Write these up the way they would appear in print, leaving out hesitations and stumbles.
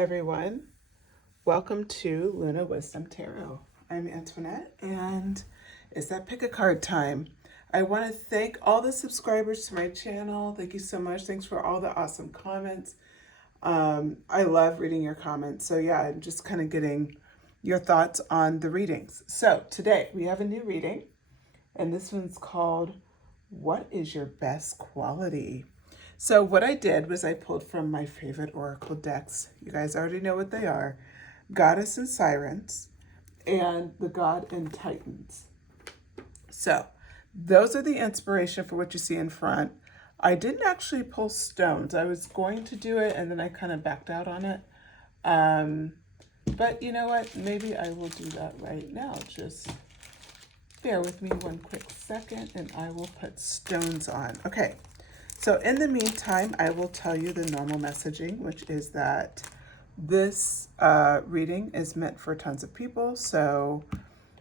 everyone. Welcome to Luna Wisdom Tarot. I'm Antoinette, and it's that pick a card time. I want to thank all the subscribers to my channel. Thank you so much. Thanks for all the awesome comments. I love reading your comments. So yeah, I'm just kind of getting your thoughts on the readings. So today we have a new reading, and this one's called What is Your Best Quality? So what I did was I pulled from my favorite oracle decks. You guys already know what they are. Goddess and Sirens and the God and Titans. So those are the inspiration for what you see in front. I didn't actually pull stones. I was going to do it and then I kind of backed out on it. But you know what? Maybe I will do that right now. Just bear with me one quick second and I will put stones on. Okay. So in the meantime, I will tell you the normal messaging, which is that this reading is meant for tons of people. So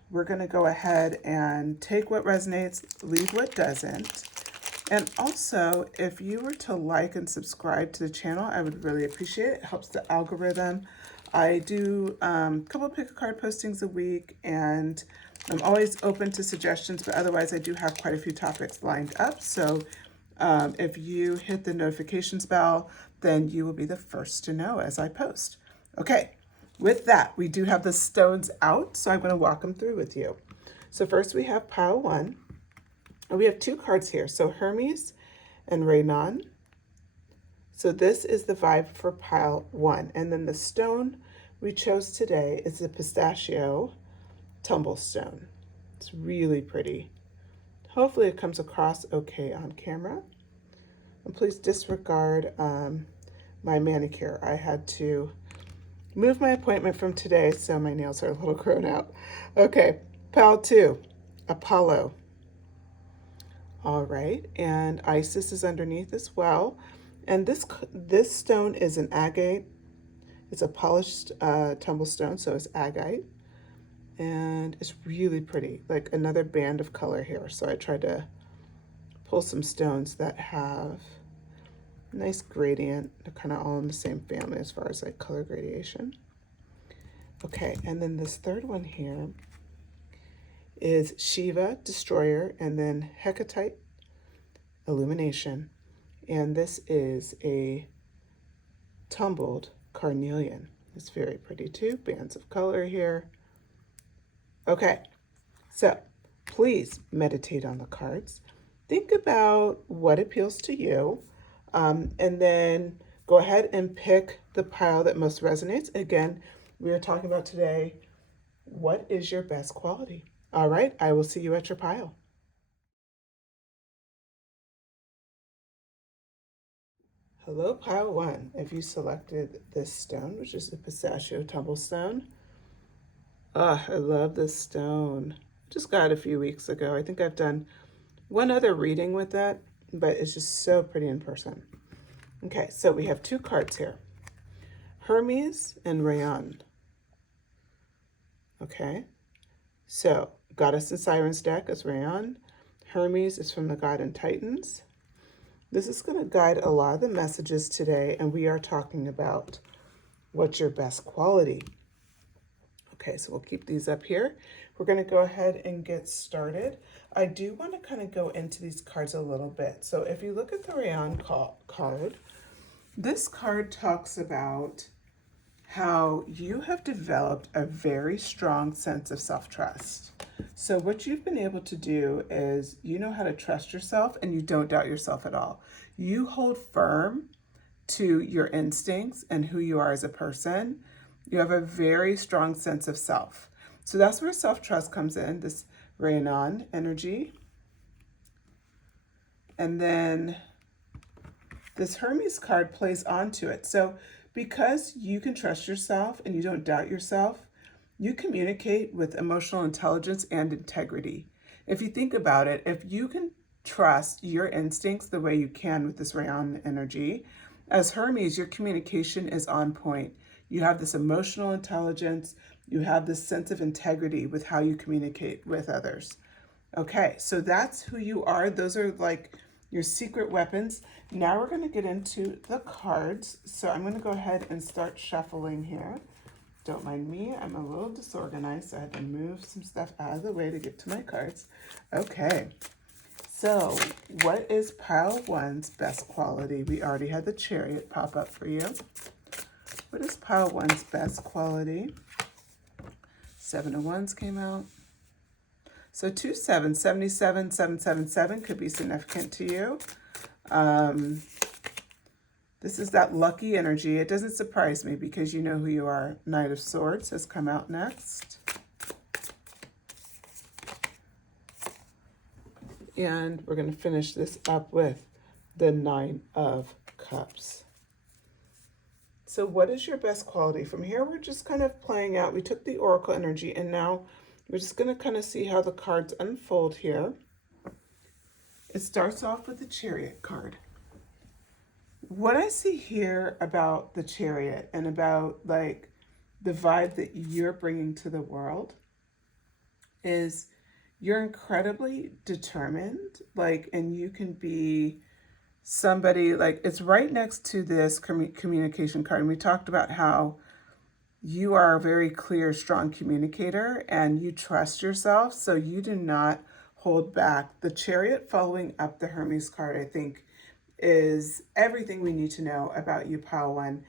we're going to go ahead and take what resonates, leave what doesn't. And also, if you were to like and subscribe to the channel, I would really appreciate it. It helps the algorithm. I do a couple pick a card postings a week, and I'm always open to suggestions, but otherwise I do have quite a few topics lined up. So if you hit the notifications bell, then you will be the first to know as I post. Okay, with that, we do have the stones out, so I'm going to walk them through with you. So first we have pile one. And we have two cards here, so Hermes and Raynon. So this is the vibe for pile one. And then the stone we chose today is the pistachio tumble stone. It's really pretty. Hopefully it comes across okay on camera. And please disregard my manicure. I had to move my appointment from today, so my nails are a little grown out. Okay, pile two, Apollo. All right, and Isis is underneath as well. And this stone is an agate. It's a polished tumble stone, so it's agate. And it's really pretty, like another band of color here. So I tried to pull some stones that have nice gradient. They're kind of all in the same family as far as like color gradation. Okay, and then this third one here is Shiva, Destroyer, and then Hecatite, Illumination. And this is a tumbled carnelian. It's very pretty too, bands of color here. Okay, so please meditate on the cards. Think about what appeals to you, and then go ahead and pick the pile that most resonates. Again, we are talking about today, what is your best quality? All right, I will see you at your pile. Hello, pile one. If you selected this stone, which is the pistachio tumble stone, I love this stone. Just got it a few weeks ago. I think I've done one other reading with that, but it's just so pretty in person. Okay, so we have two cards here. Hermes and Rayon. Okay, so Goddess and Sirens deck is Rayon. Hermes is from the God and Titans. This is going to guide a lot of the messages today, and we are talking about what's your best quality. Okay, so we'll keep these up here. We're going to go ahead and get started. I do want to kind of go into these cards a little bit. So if you look at the Rayon card, this card talks about how you have developed a very strong sense of self-trust. So what you've been able to do is you know how to trust yourself and you don't doubt yourself at all. You hold firm to your instincts and who you are as a person. You have a very strong sense of self. So that's where self-trust comes in, this Raynon energy. And then this Hermes card plays onto it. So because you can trust yourself and you don't doubt yourself, you communicate with emotional intelligence and integrity. If you think about it, if you can trust your instincts the way you can with this Rayon energy, as Hermes, your communication is on point. You have this emotional intelligence. You have this sense of integrity with how you communicate with others. Okay, so that's who you are. Those are like your secret weapons. Now we're going to get into the cards. So I'm going to go ahead and start shuffling here. Don't mind me, I'm a little disorganized, so I had to move some stuff out of the way to get to my cards. Okay, so what is pile one's best quality? We already had the Chariot pop up for you. What is pile one's best quality? 7 of Wands came out. So 2 7s, 77, 777 could be significant to you. This is that lucky energy. It doesn't surprise me because you know who you are. Knight of Swords has come out next. And we're going to finish this up with the 9 of Cups. So what is your best quality? From here, we're just kind of playing out. We took the Oracle energy, and now we're just going to kind of see how the cards unfold here. It starts off with the Chariot card. What I see here about the Chariot and about like the vibe that you're bringing to the world is you're incredibly determined, like, and you can be somebody, like, it's right next to this communication card. And we talked about how you are a very clear, strong communicator and you trust yourself, so you do not hold back. The Chariot following up the Hermes card, I think, is everything we need to know about you, pile one.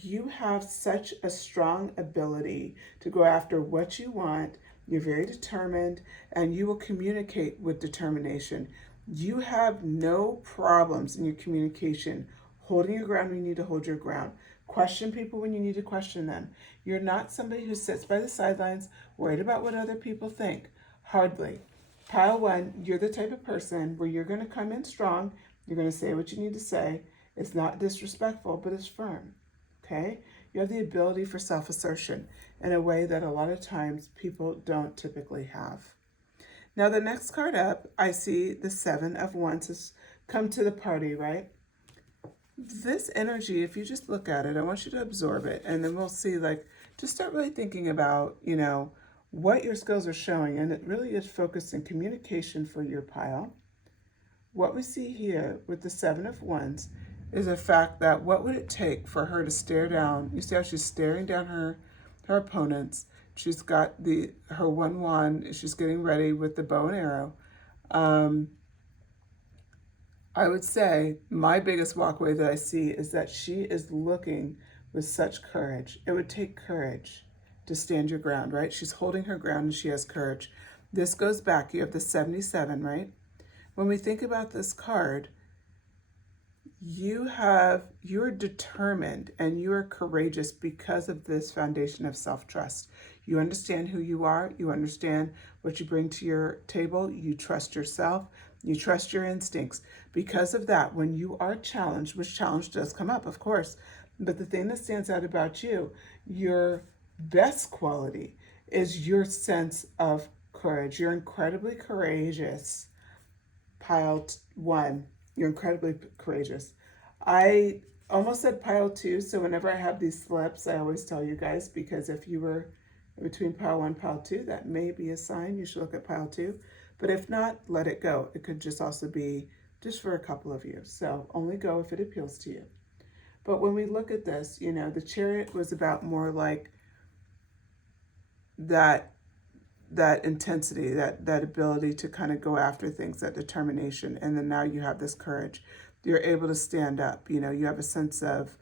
You have such a strong ability to go after what you want. You're very determined and you will communicate with determination. You have no problems in your communication, holding your ground when you need to hold your ground. Question people when you need to question them. You're not somebody who sits by the sidelines worried about what other people think. Hardly. Pile one, you're the type of person where you're going to come in strong. You're going to say what you need to say. It's not disrespectful, but it's firm. Okay? You have the ability for self-assertion in a way that a lot of times people don't typically have. Now, the next card up, I see the 7 of Wands has come to the party, right? This energy, if you just look at it, I want you to absorb it, and then we'll see, like, just start really thinking about, you know, what your skills are showing, and it really is focused in communication for your pile. What we see here with the 7 of Wands is the fact that what would it take for her to stare down? You see how she's staring down her opponents. She's got her 1 wand. She's getting ready with the bow and arrow. I would say my biggest walkway that I see is that she is looking with such courage. It would take courage to stand your ground, right? She's holding her ground and she has courage. This goes back. You have the 77, right? When we think about this card, you're determined and you are courageous because of this foundation of self-trust. You understand who you are. You understand what you bring to your table. You trust yourself. You trust your instincts. Because of that, when you are challenged, which challenge does come up, of course, but the thing that stands out about you, your best quality is your sense of courage. You're incredibly courageous. Pile one, you're incredibly courageous. I almost said pile two, so whenever I have these slips, I always tell you guys, because if you were between pile one and pile two, that may be a sign you should look at pile two. But if not, let it go. It could just also be just for a couple of you. So only go if it appeals to you. But when we look at this, you know, the Chariot was about more like that intensity, that ability to kind of go after things, that determination. And then now you have this courage. You're able to stand up. You know, you have a sense of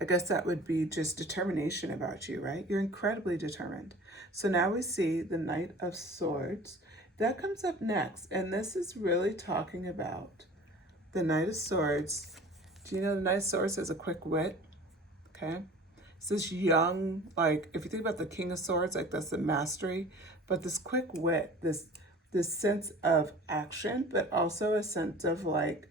I guess that would be just determination about you, right? You're incredibly determined. So now we see the Knight of Swords. That comes up next. And this is really talking about the Knight of Swords. Do you know the Knight of Swords has a quick wit? Okay. It's this young, like, if you think about the King of Swords, like that's the mastery, but this quick wit, this sense of action, but also a sense of like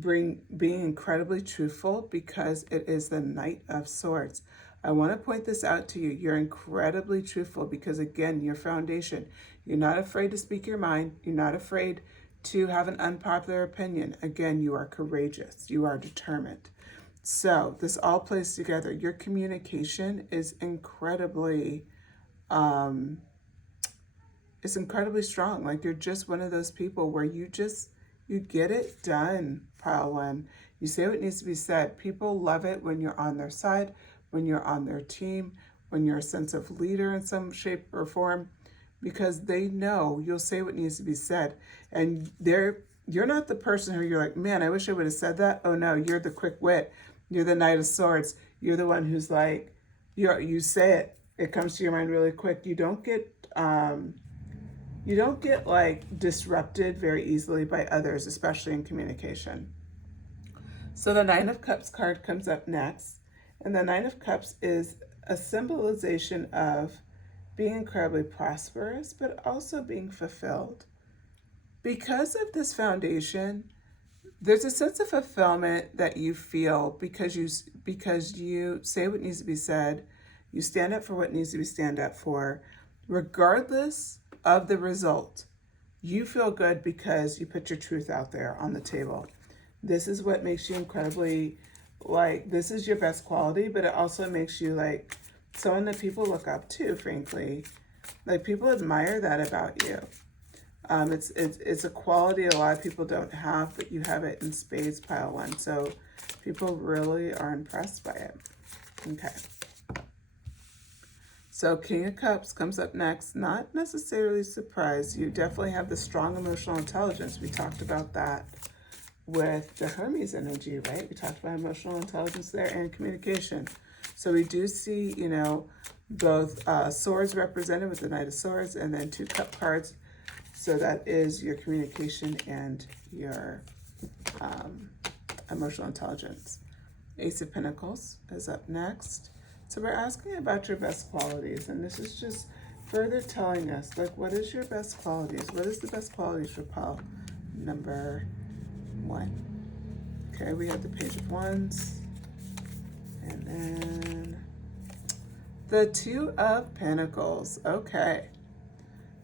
being incredibly truthful, because it is the Knight of Swords. I want to point this out to you. You're incredibly truthful because, again, your foundation, you're not afraid to speak your mind. You're not afraid to have an unpopular opinion. Again, you are courageous. You are determined. So this all plays together. Your communication is incredibly is incredibly strong. Like you're just one of those people where you get it done, pile one. You say what needs to be said. People love it when you're on their side, when you're on their team, when you're a sense of leader in some shape or form, because they know you'll say what needs to be said. And you're not the person who you're like, man, I wish I would have said that. Oh no, you're the quick wit. You're the Knight of Swords. You're the one who's like, you say it. It comes to your mind really quick. You don't get like disrupted very easily by others, especially in communication. So the Nine of Cups card comes up next. And the Nine of Cups is a symbolization of being incredibly prosperous, but also being fulfilled. Because of this foundation, there's a sense of fulfillment that you feel because you say what needs to be said, you stand up for what needs to be stand up for, regardless of the result. You feel good because you put your truth out there on the table. This is what makes you incredibly, like, this is your best quality, but it also makes you like someone that people look up to, frankly. Like people admire that about you. It's a quality a lot of people don't have, but you have it in spades, pile one. So people really are impressed by it. Okay. So King of Cups comes up next. Not necessarily surprised. You definitely have the strong emotional intelligence. We talked about that with the Hermes energy, right? We talked about emotional intelligence there and communication. So we do see, both swords represented with the Knight of Swords and then 2 cup cards. So that is your communication and your emotional intelligence. Ace of Pentacles is up next. So we're asking about your best qualities, and this is just further telling us, like, what is your best qualities? What is the best qualities for pile number 1? Okay, we have the Page of Wands, and then the 2 of Pentacles. Okay,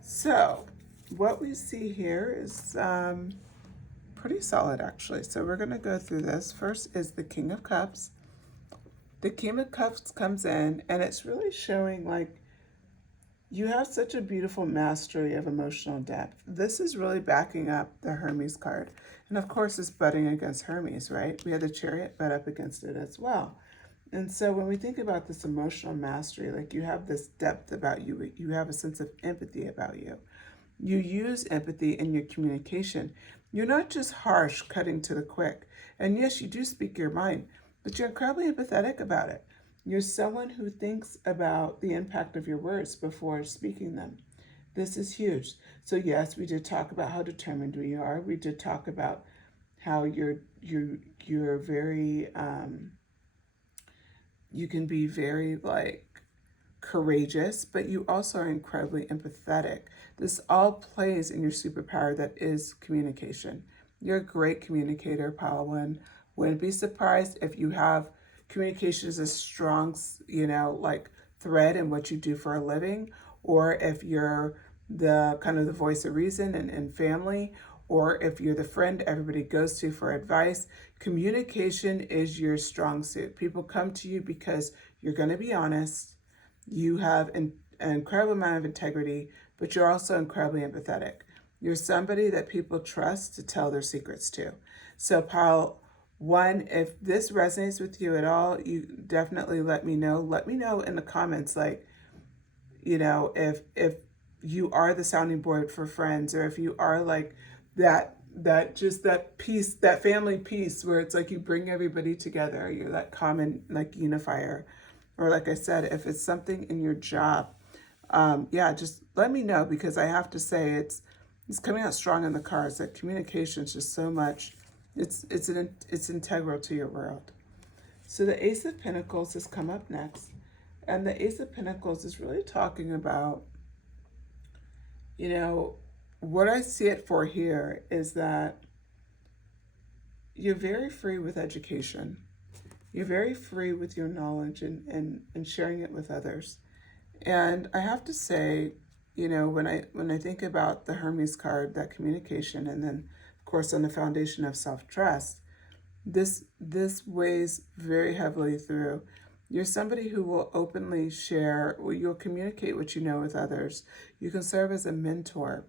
so what we see here is pretty solid, actually. So we're going to go through this. First is the King of Cups. The King of Cups comes in, and it's really showing like you have such a beautiful mastery of emotional depth. This is really backing up the Hermes card. And of course, it's butting against Hermes, right? We had the Chariot butt up against it as well. And so when we think about this emotional mastery, like you have this depth about you, you have a sense of empathy about you. You use empathy in your communication. You're not just harsh, cutting to the quick. And yes, you do speak your mind, but you're incredibly empathetic about it. You're someone who thinks about the impact of your words before speaking them. This is huge. So yes, we did talk about how determined we are. We did talk about how you're very, you can be very like courageous, but you also are incredibly empathetic. This all plays in your superpower that is communication. You're a great communicator, pile one. Wouldn't be surprised if you have communication as a strong, like thread in what you do for a living, or if you're the kind of the voice of reason in family, or if you're the friend everybody goes to for advice. Communication is your strong suit. People come to you because you're going to be honest. You have an incredible amount of integrity, but you're also incredibly empathetic. You're somebody that people trust to tell their secrets to. So pile one, if this resonates with you at all, you definitely let me know. Let me know in the comments, like, if you are the sounding board for friends, or if you are like that piece, that family piece where it's like you bring everybody together, you're that common like unifier. Or like I said, if it's something in your job, just let me know, because I have to say it's coming out strong in the cards that communication is just so much. It's integral to your world. So the Ace of Pentacles has come up next, and the Ace of Pentacles is really talking about, what I see it for here is that you're very free with education. You're very free with your knowledge and sharing it with others. And I have to say, when I think about the Hermes card, that communication, and then of course on the foundation of self-trust, this weighs very heavily through. You're somebody who will openly share, you'll communicate what you know with others. You can serve as a mentor.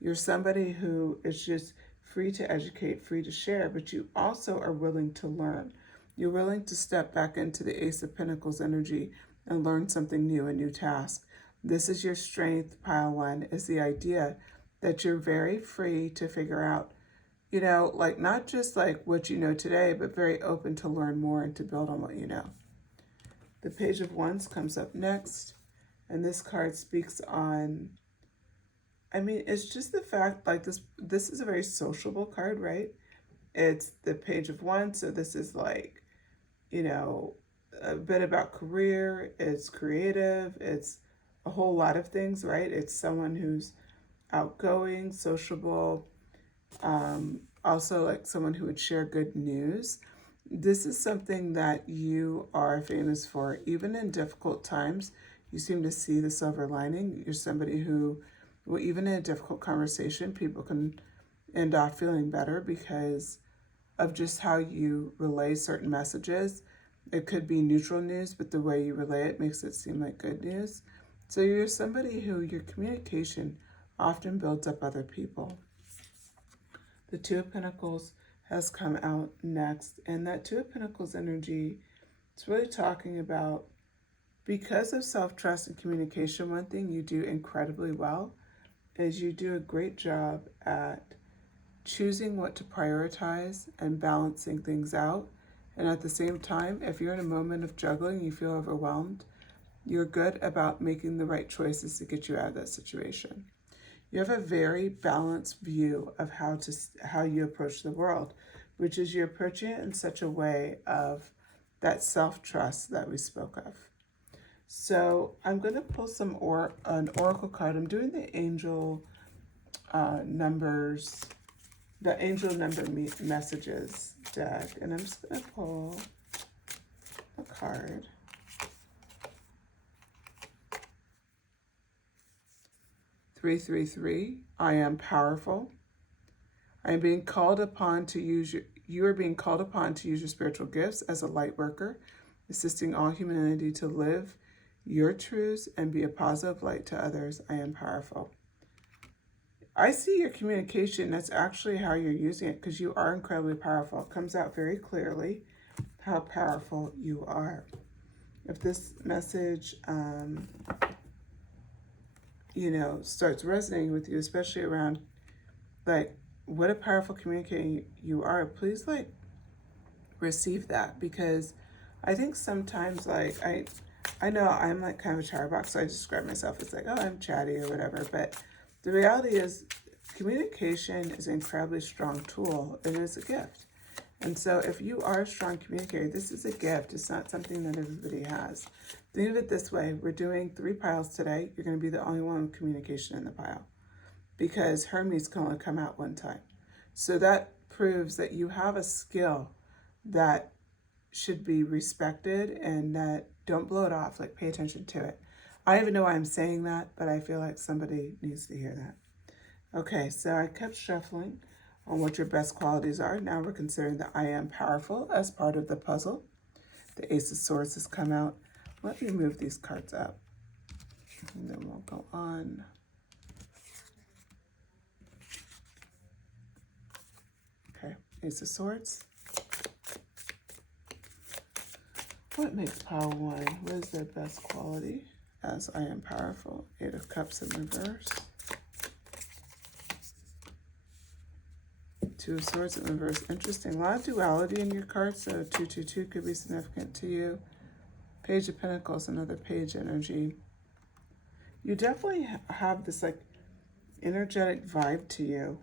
You're somebody who is just free to educate, free to share, but you also are willing to learn. You're willing to step back into the Ace of Pentacles energy and learn something new, a new task. This is your strength, pile one, is the idea that you're very free to figure out, like not just like what you know today, but very open to learn more and to build on what you know. The Page of Wands comes up next, and this card speaks on, it's just the fact, like this is a very sociable card, right? It's the Page of Wands, so this is like, a bit about career, it's creative, it's a whole lot of things, right? It's someone who's outgoing, sociable, also like someone who would share good news. This is something that you are famous for. Even in difficult times, you seem to see the silver lining. You're somebody who, well, even in a difficult conversation, people can end off feeling better because of just how you relay certain messages. It could be neutral news, but the way you relay it makes it seem like good news. So you're somebody who your communication often builds up other people. The Two of Pentacles has come out next, and that Two of Pentacles energy, it's really talking about, because of self-trust and communication, one thing you do incredibly well is you do a great job at choosing what to prioritize and balancing things out. And at the same time, if you're in a moment of juggling, you feel overwhelmed, you're good about making the right choices to get you out of that situation. You have a very balanced view of how you approach the world, which is you're approaching it in such a way of that self-trust that we spoke of. So I'm going to pull an oracle card. I'm doing the angel numbers, the angel number messages deck, and I'm just going to pull a card. "333, I am powerful. I am being called upon to use you are being called upon to use your spiritual gifts as a light worker, assisting all humanity to live your truths and be a positive light to others. I am powerful." I see your communication. That's actually how you're using it, because you are incredibly powerful. It comes out very clearly how powerful you are. If this message, starts resonating with you, especially around like what a powerful communicator you are, please like receive that, because I think sometimes like I know I'm like kind of a chatterbox, so I describe myself as like, oh, I'm chatty or whatever, but the reality is communication is an incredibly strong tool. It is a gift. And so if you are a strong communicator, this is a gift. It's not something that everybody has. Think of it this way. We're doing 3 piles today. You're going to be the only one with communication in the pile, because Hermes can only come out one time. So that proves that you have a skill that should be respected, and that don't blow it off, like pay attention to it. I don't even know why I'm saying that, but I feel like somebody needs to hear that. Okay, so I kept shuffling on what your best qualities are. Now we're considering the I am powerful as part of the puzzle. The Ace of Swords has come out. Let me move these cards up, and then we'll go on. Okay, Ace of Swords. What makes pile 1? What is their best quality? As I am powerful. 8 of Cups in reverse. 2 of Swords in reverse. Interesting. A lot of duality in your cards, so 222 could be significant to you. Page of Pentacles, another page energy. You definitely have this like energetic vibe to you,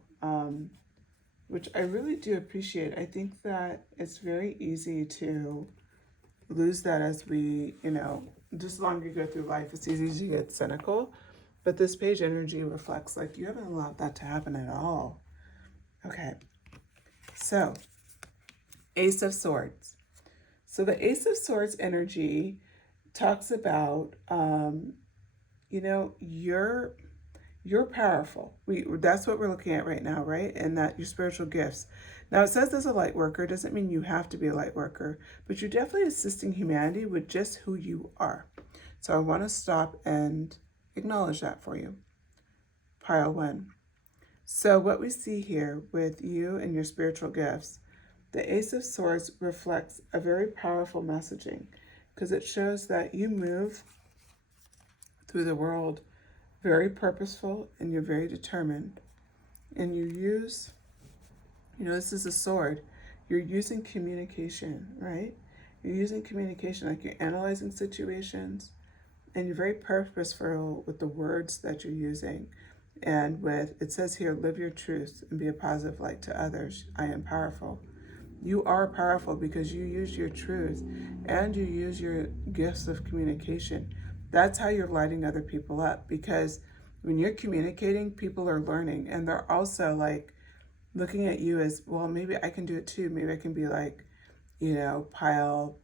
which I really do appreciate. I think that it's very easy to lose that as we, just the longer you go through life, it's easy to get cynical. But this page energy reflects like you haven't allowed that to happen at all. Okay, so Ace of Swords. So the Ace of Swords energy talks about, You're powerful. That's what we're looking at right now, right? And that your spiritual gifts. Now it says as a light worker, doesn't mean you have to be a light worker, but you're definitely assisting humanity with just who you are. So I want to stop and acknowledge that for you. Pile 1. So what we see here with you and your spiritual gifts, the Ace of Swords reflects a very powerful messaging because it shows that you move through the world very purposeful and you're very determined. And you use, this is a sword. You're using communication, right? You're using communication, like you're analyzing situations, and you're very purposeful with the words that you're using. And with, it says here, live your truth and be a positive light to others. I am powerful. You are powerful because you use your truth and you use your gifts of communication. That's how you're lighting other people up, because when you're communicating, people are learning, and they're also like looking at you as, well, maybe I can do it too. Maybe I can be like, pile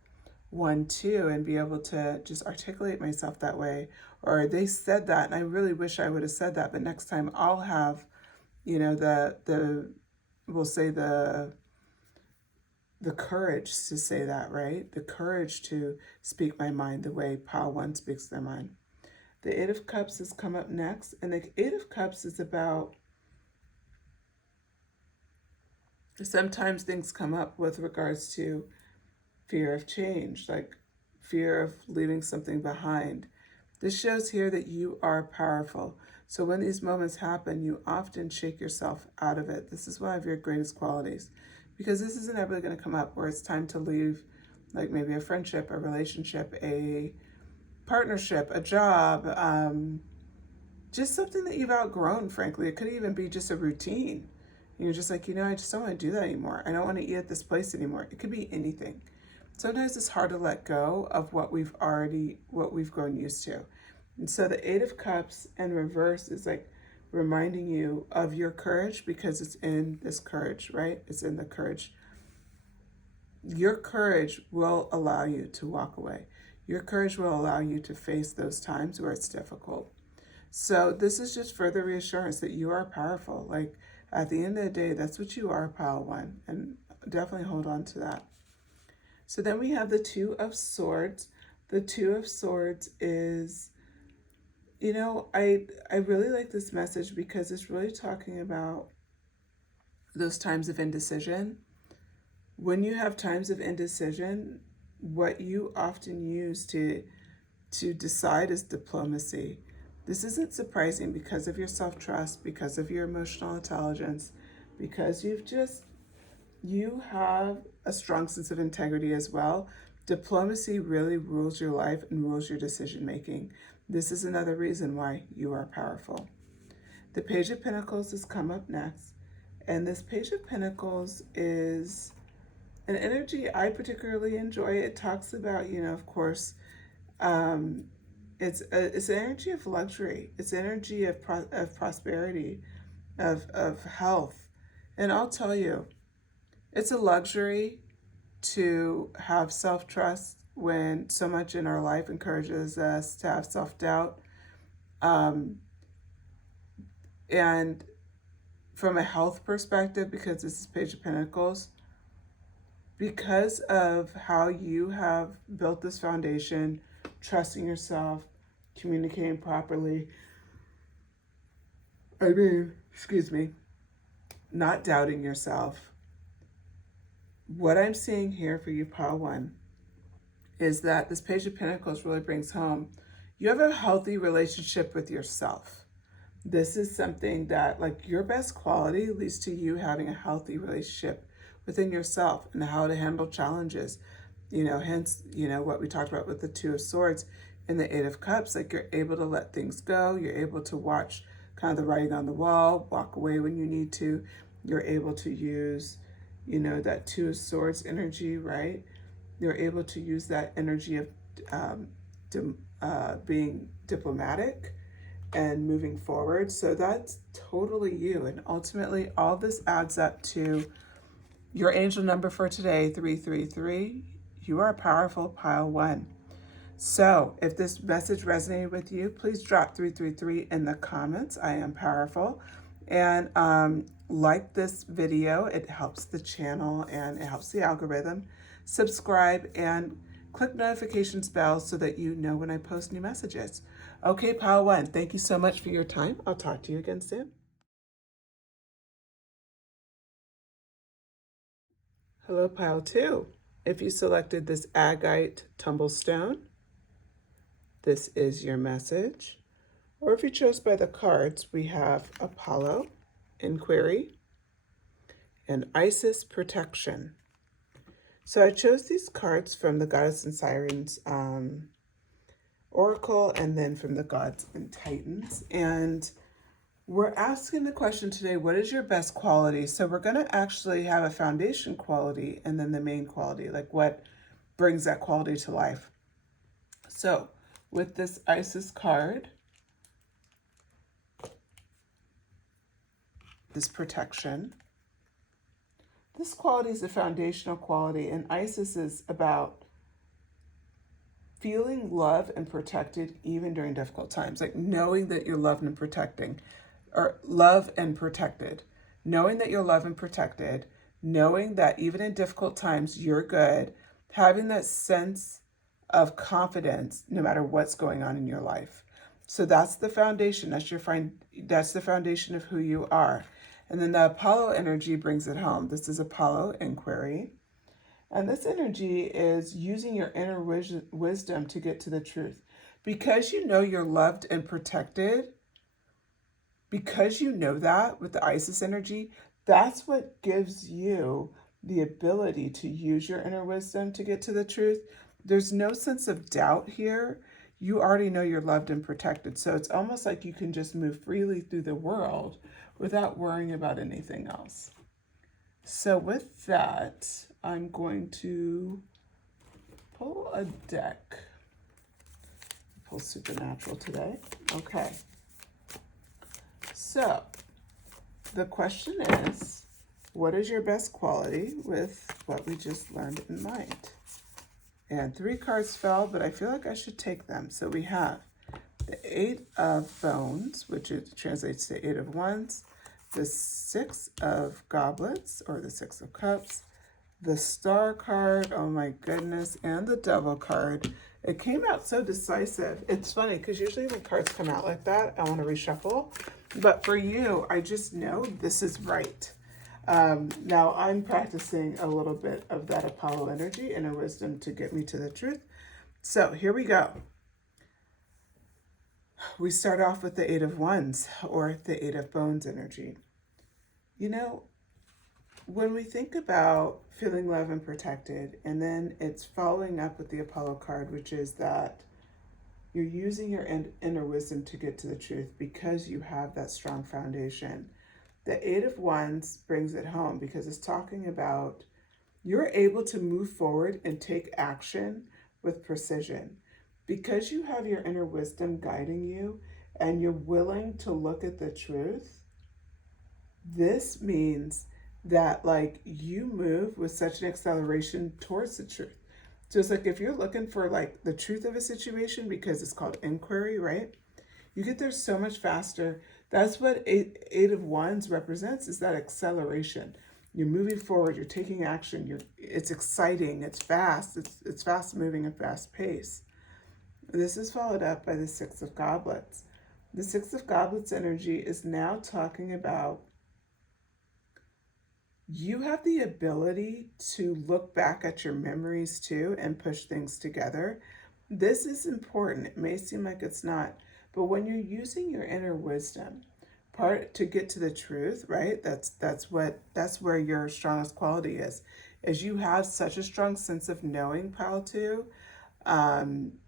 1, 2, and be able to just articulate myself that way. Or they said that, and I really wish I would have said that, but next time I'll have, we'll say the courage to say that, right? The courage to speak my mind the way pile 1 speaks their mind. The Eight of Cups has come up next, and the Eight of Cups is about, sometimes things come up with regards to fear of change, like fear of leaving something behind. This shows here that you are powerful. So when these moments happen, you often shake yourself out of it. This is one of your greatest qualities, because this isn't ever going to come up where it's time to leave, like maybe a friendship, a relationship, a partnership, a job, just something that you've outgrown, frankly. It could even be just a routine. You're just like, I just don't want to do that anymore. I don't want to eat at this place anymore. It could be anything. Sometimes it's hard to let go of what we've grown used to. And so the Eight of Cups in reverse is like reminding you of your courage, because it's in this courage, right? It's in the courage. Your courage will allow you to walk away. Your courage will allow you to face those times where it's difficult. So this is just further reassurance that you are powerful. Like at the end of the day, that's what you are, pile 1. And definitely hold on to that. So then we have the Two of Swords. The Two of Swords is, I really like this message because it's really talking about those times of indecision. When you have times of indecision, what you often use to decide is diplomacy. This isn't surprising because of your self-trust, because of your emotional intelligence, because you have a strong sense of integrity as well. Diplomacy really rules your life and rules your decision making. This is another reason why you are powerful. The Page of Pentacles has come up next, and this Page of Pentacles is an energy I particularly enjoy. It talks about, of course, it's an energy of luxury. It's energy of prosperity, of health. And I'll tell you, it's a luxury to have self-trust when so much in our life encourages us to have self-doubt. And from a health perspective, because this is Page of Pentacles, because of how you have built this foundation, trusting yourself, communicating properly, not doubting yourself. What I'm seeing here for you, pile 1, is that this Page of Pentacles really brings home, you have a healthy relationship with yourself. This is something that, like, your best quality leads to you having a healthy relationship within yourself and how to handle challenges. Hence, what we talked about with the Two of Swords and the Eight of Cups, like you're able to let things go. You're able to watch kind of the writing on the wall, walk away when you need to. You're able to use, that Two of Swords energy, right? You're able to use that energy of being diplomatic and moving forward. So that's totally you. And ultimately, all this adds up to your angel number for today, 333. You are powerful, pile 1. So if this message resonated with you, please drop 333 in the comments. I am powerful. And like this video. It helps the channel and it helps the algorithm. Subscribe and click notifications bell so that you know when I post new messages. Okay, Pile 1, thank you so much for your time. I'll talk to you again soon. Hello, Pile 2. If you selected this agate tumblestone, this is your message. Or if you chose by the cards, we have Apollo, Inquiry, and Isis, Protection. So I chose these cards from the Goddess and Sirens Oracle and then from the Gods and Titans. And we're asking the question today, what is your best quality? So we're going to actually have a foundation quality and then the main quality, like what brings that quality to life. So with this Isis card, this protection, this quality is a foundational quality, and Isis is about feeling loved and protected even during difficult times, like knowing that you're loved and protecting, or love and protected, knowing that you're loved and protected, knowing that even in difficult times you're good, having that sense of confidence no matter what's going on in your life. So that's the foundation. That's the foundation of who you are. And then the Apollo energy brings it home. This is Apollo Inquiry. And this energy is using your inner wisdom to get to the truth. Because you know you're loved and protected, because you know that with the Isis energy, that's what gives you the ability to use your inner wisdom to get to the truth. There's no sense of doubt here. You already know you're loved and protected. So it's almost like you can just move freely through the world without worrying about anything else. So with that, I'm going to pull a deck. Pull Supernatural today. Okay. So the question is, what is your best quality with what we just learned in mind? And 3 cards fell, but I feel like I should take them. So we have the 8 of Bones, which translates to 8 of Wands, the 6 of Goblets, or the 6 of Cups, the Star card, oh my goodness, and the Devil card. It came out so decisive. It's funny, because usually when cards come out like that, I want to reshuffle. But for you, I just know this is right. Now I'm practicing a little bit of that Apollo energy, inner wisdom to get me to the truth. So here we go. We start off with the 8 of Wands, or the 8 of Bones energy. You know, when we think about feeling loved and protected, and then it's following up with the Apollo card, which is that you're using your inner wisdom to get to the truth because you have that strong foundation. The 8 of Wands brings it home because it's talking about you're able to move forward and take action with precision. Because you have your inner wisdom guiding you and you're willing to look at the truth, this means that like you move with such an acceleration towards the truth. So it's like if you're looking for like the truth of a situation, because it's called inquiry, right? You get there so much faster. That's what eight of Wands represents, is that acceleration. You're moving forward, you're taking action, it's exciting, it's fast, it's fast moving and fast paced. This is followed up by the 6 of Goblets. The 6 of Goblets energy is now talking about you have the ability to look back at your memories too and push things together. This is important. It may seem like it's not, but when you're using your inner wisdom part to get to the truth, right? That's where your strongest quality is you have such a strong sense of knowing, Pile 2.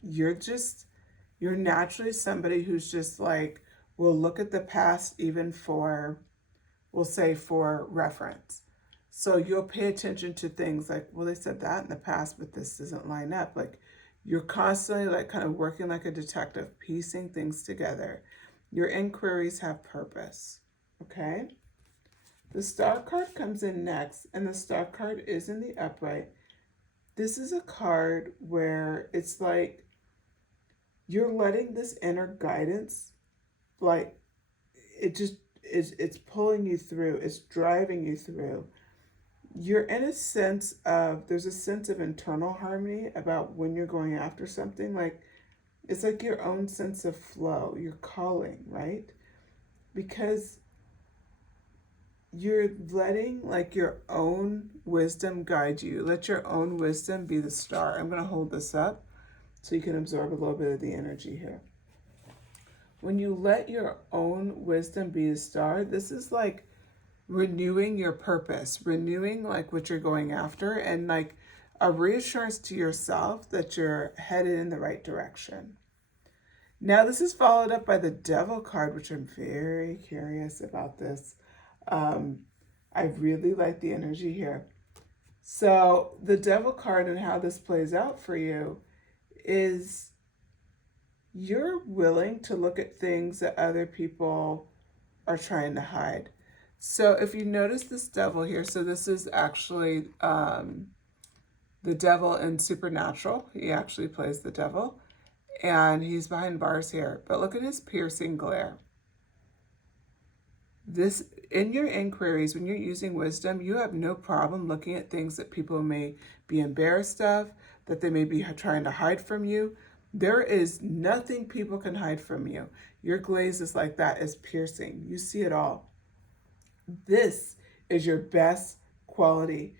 You're naturally somebody who's just like, will look at the past even for, we'll say, for reference. So you'll pay attention to things like, well, they said that in the past, but this doesn't line up. Like you're constantly like kind of working like a detective, piecing things together. Your inquiries have purpose, okay? The Star card comes in next, and the Star card is in the upright. This is a card where it's like you're letting this inner guidance, like, it just is, it's pulling you through, it's driving you through. You're in a sense of, there's a sense of internal harmony about when you're going after something. Like, it's like your own sense of flow, your calling, right? Because you're letting like your own wisdom guide you. Let your own wisdom be the star. I'm going to hold this up so you can absorb a little bit of the energy here. When you let your own wisdom be the star, this is like renewing your purpose, renewing like what you're going after, and like a reassurance to yourself that you're headed in the right direction. Now, this is followed up by the Devil card, which I'm very curious about this. I really like the energy here. So the Devil card and how this plays out for you is you're willing to look at things that other people are trying to hide. So if you notice this Devil here, so this is actually the Devil in Supernatural. He actually plays the Devil, and he's behind bars here. But look at his piercing glare. This, in your inquiries, when you're using wisdom, you have no problem looking at things that people may be embarrassed of, that they may be trying to hide from you. There is nothing people can hide from you. Your glaze is like that, is piercing. You see it all. This is your best quality.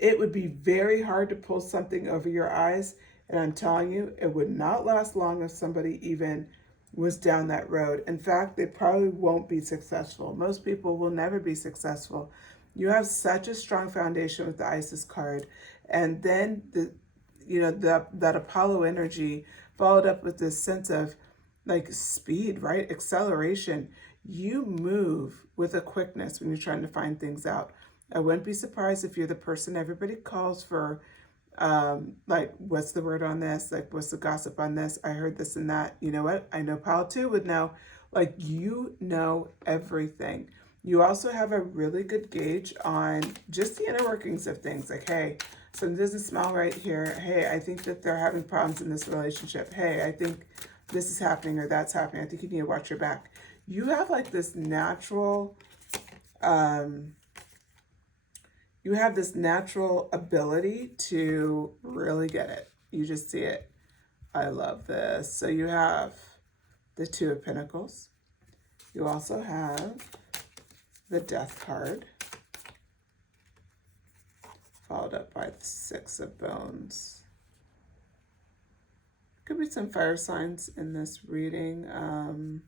It would be very hard to pull something over your eyes, and I'm telling you, it would not last long if somebody even was down that road. In fact, they probably won't be successful. Most people will never be successful. You have such a strong foundation with the Isis card, and then that Apollo energy followed up with this sense of like speed, right? Acceleration. You move with a quickness when you're trying to find things out. I wouldn't be surprised if you're the person everybody calls for, like, what's the word on this? Like, what's the gossip on this? I heard this and that. You know what? I know Paul too would know. Like, you know everything. You also have a really good gauge on just the inner workings of things. Like, hey, something doesn't smell right here. Hey, I think that they're having problems in this relationship. Hey, I think this is happening or that's happening. I think you need to watch your back. You have like this natural, you have this natural ability to really get it. You just see it. I love this. So you have the Two of Pentacles. You also have the Death card, followed up by the Six of Bones. Could be some fire signs in this reading.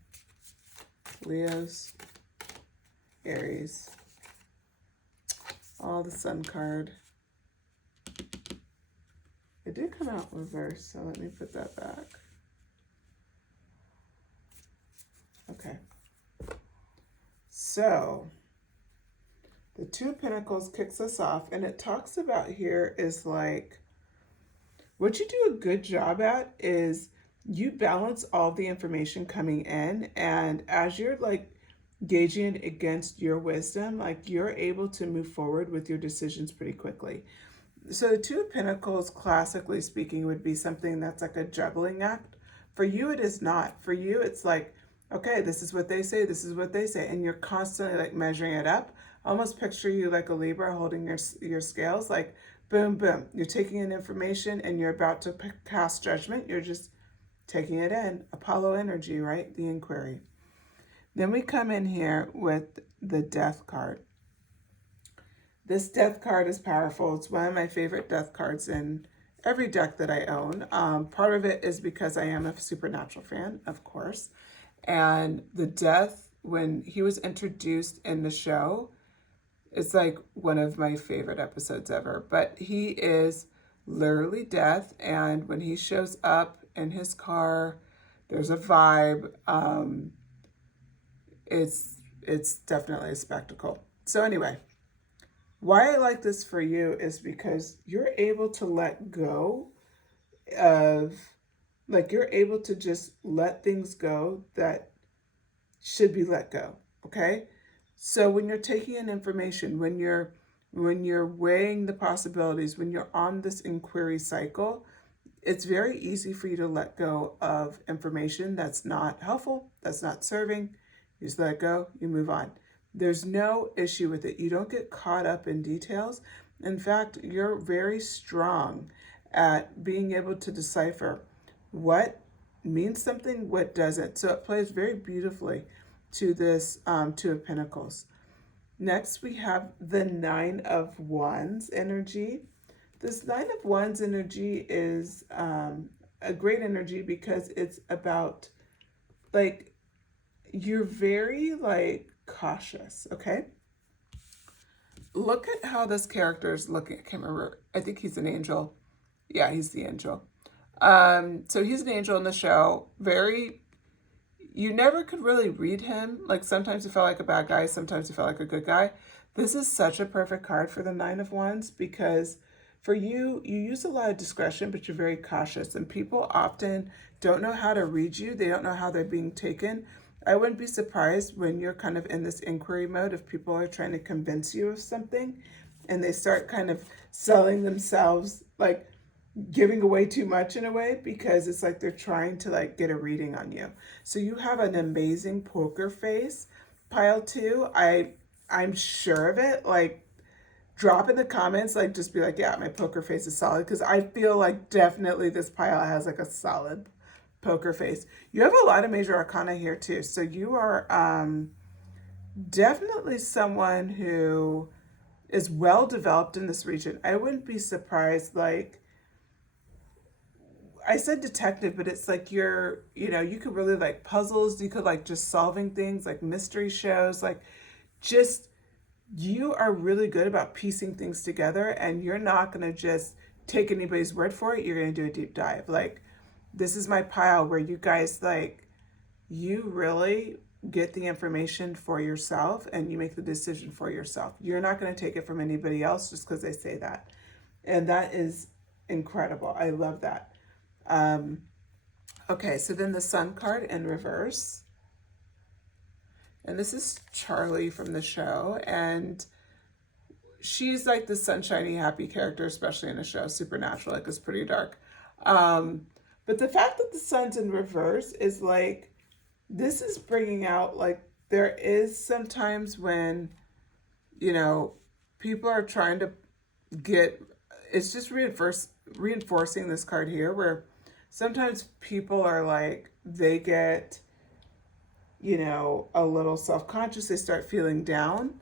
Leos, Aries. Oh, the Sun card. It did come out reverse, so let me put that back. Okay. So, the Two of Pentacles kicks us off, and it talks about here is like, what you do a good job at is you balance all the information coming in, and as you're like gauging it against your wisdom, like you're able to move forward with your decisions pretty quickly. So the Two of Pentacles, classically speaking, would be something that's like a juggling act. For you, it is not. For you, it's like, okay, this is what they say, this is what they say, and you're constantly like measuring it up. Almost picture you like a Libra holding your scales, like boom, boom. You're taking in information and you're about to pass judgment. You're just taking it in. Apollo energy, right? The inquiry. Then we come in here with the Death card. This Death card is powerful. It's one of my favorite Death cards in every deck that I own. Part of it is because I am a Supernatural fan, of course. And the Death, when he was introduced in the show, it's like one of my favorite episodes ever. But he is literally Death, and when he shows up in his car, there's a vibe. It's definitely a spectacle. So anyway, why I like this for you is because you're able to let go of, like, you're able to just let things go that should be let go, okay? So when you're taking in information, when you're weighing the possibilities, when you're on this inquiry cycle, it's very easy for you to let go of information that's not helpful, that's not serving. You just let it go, you move on. There's no issue with it. You don't get caught up in details. In fact, you're very strong at being able to decipher what means something, what doesn't. So it plays very beautifully to this Two of Pentacles. Next, we have the Nine of Wands energy. This Nine of Wands energy is a great energy because it's about, like, you're very, like, cautious, okay? Look at how this character is looking. I can't remember. I think he's an angel. Yeah, he's the angel. So he's an angel in the show. Very, you never could really read him. Like, sometimes he felt like a bad guy, sometimes he felt like a good guy. This is such a perfect card for the Nine of Wands because for you, you use a lot of discretion, but you're very cautious. And people often don't know how to read you. They don't know how they're being taken. I wouldn't be surprised when you're kind of in this inquiry mode if people are trying to convince you of something and they start kind of selling themselves, like giving away too much in a way, because it's like they're trying to like get a reading on you. So you have an amazing poker face. Pile 2, I'm sure of it. Like, drop in the comments, like, just be like, yeah, my poker face is solid, because I feel like definitely this pile has like a solid poker face. You have a lot of major arcana here too, so you are definitely someone who is well developed in this region. I wouldn't be surprised, like, I said detective, but it's like you're, you know, you could really like puzzles, you could like just solving things, like mystery shows, like just, you are really good about piecing things together, and you're not going to just take anybody's word for it. You're going to do a deep dive. Like, this is my pile where you guys, like, you really get the information for yourself and you make the decision for yourself. You're not going to take it from anybody else just because they say that. And that is incredible. I love that. Okay, so then the Sun card in reverse. And this is Charlie from the show. And she's like the sunshiny, happy character, especially in a show, Supernatural. Like, it's pretty dark. But the fact that the Sun's in reverse is like, this is bringing out, like, there is sometimes when, you know, people are trying to get, it's just reinforcing this card here, where sometimes people are like, they get, you know, a little self-conscious, they start feeling down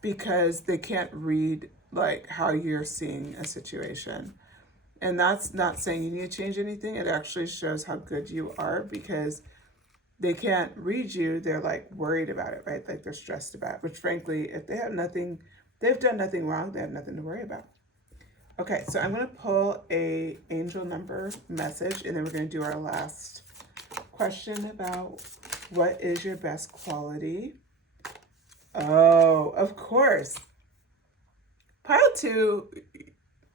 because they can't read like how you're seeing a situation. And that's not saying you need to change anything. It actually shows how good you are, because they can't read you. They're like worried about it, right? Like, they're stressed about it, which frankly, if they have nothing, they've done nothing wrong, they have nothing to worry about. Okay, so I'm going to pull a angel number message, and then we're going to do our last question about what is your best quality. Oh, of course. Pile 2,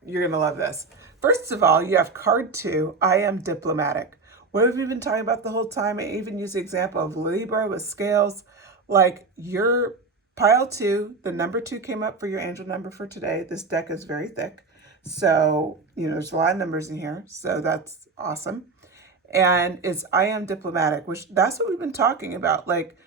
you're going to love this. First of all, you have card 2, I am diplomatic. What have we been talking about the whole time? I even use the example of Libra with scales. Like, your pile 2, the number 2 came up for your angel number for today. This deck is very thick. So, you know, there's a lot of numbers in here. So that's awesome. And it's I am diplomatic, which that's what we've been talking about. Like,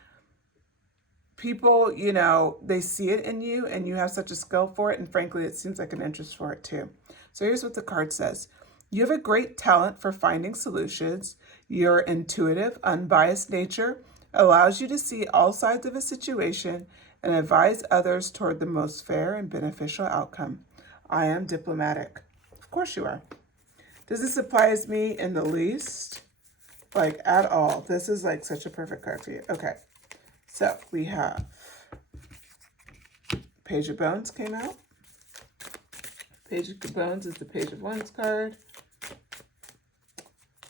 people, you know, they see it in you and you have such a skill for it. And frankly, it seems like an interest for it too. So here's what the card says. You have a great talent for finding solutions. Your intuitive, unbiased nature allows you to see all sides of a situation and advise others toward the most fair and beneficial outcome. I am diplomatic. Of course you are. Does this surprise me in the least? Like, at all. This is like such a perfect card for you. Okay. So we have Page of Bones came out. Page of Bones is the Page of Wands card.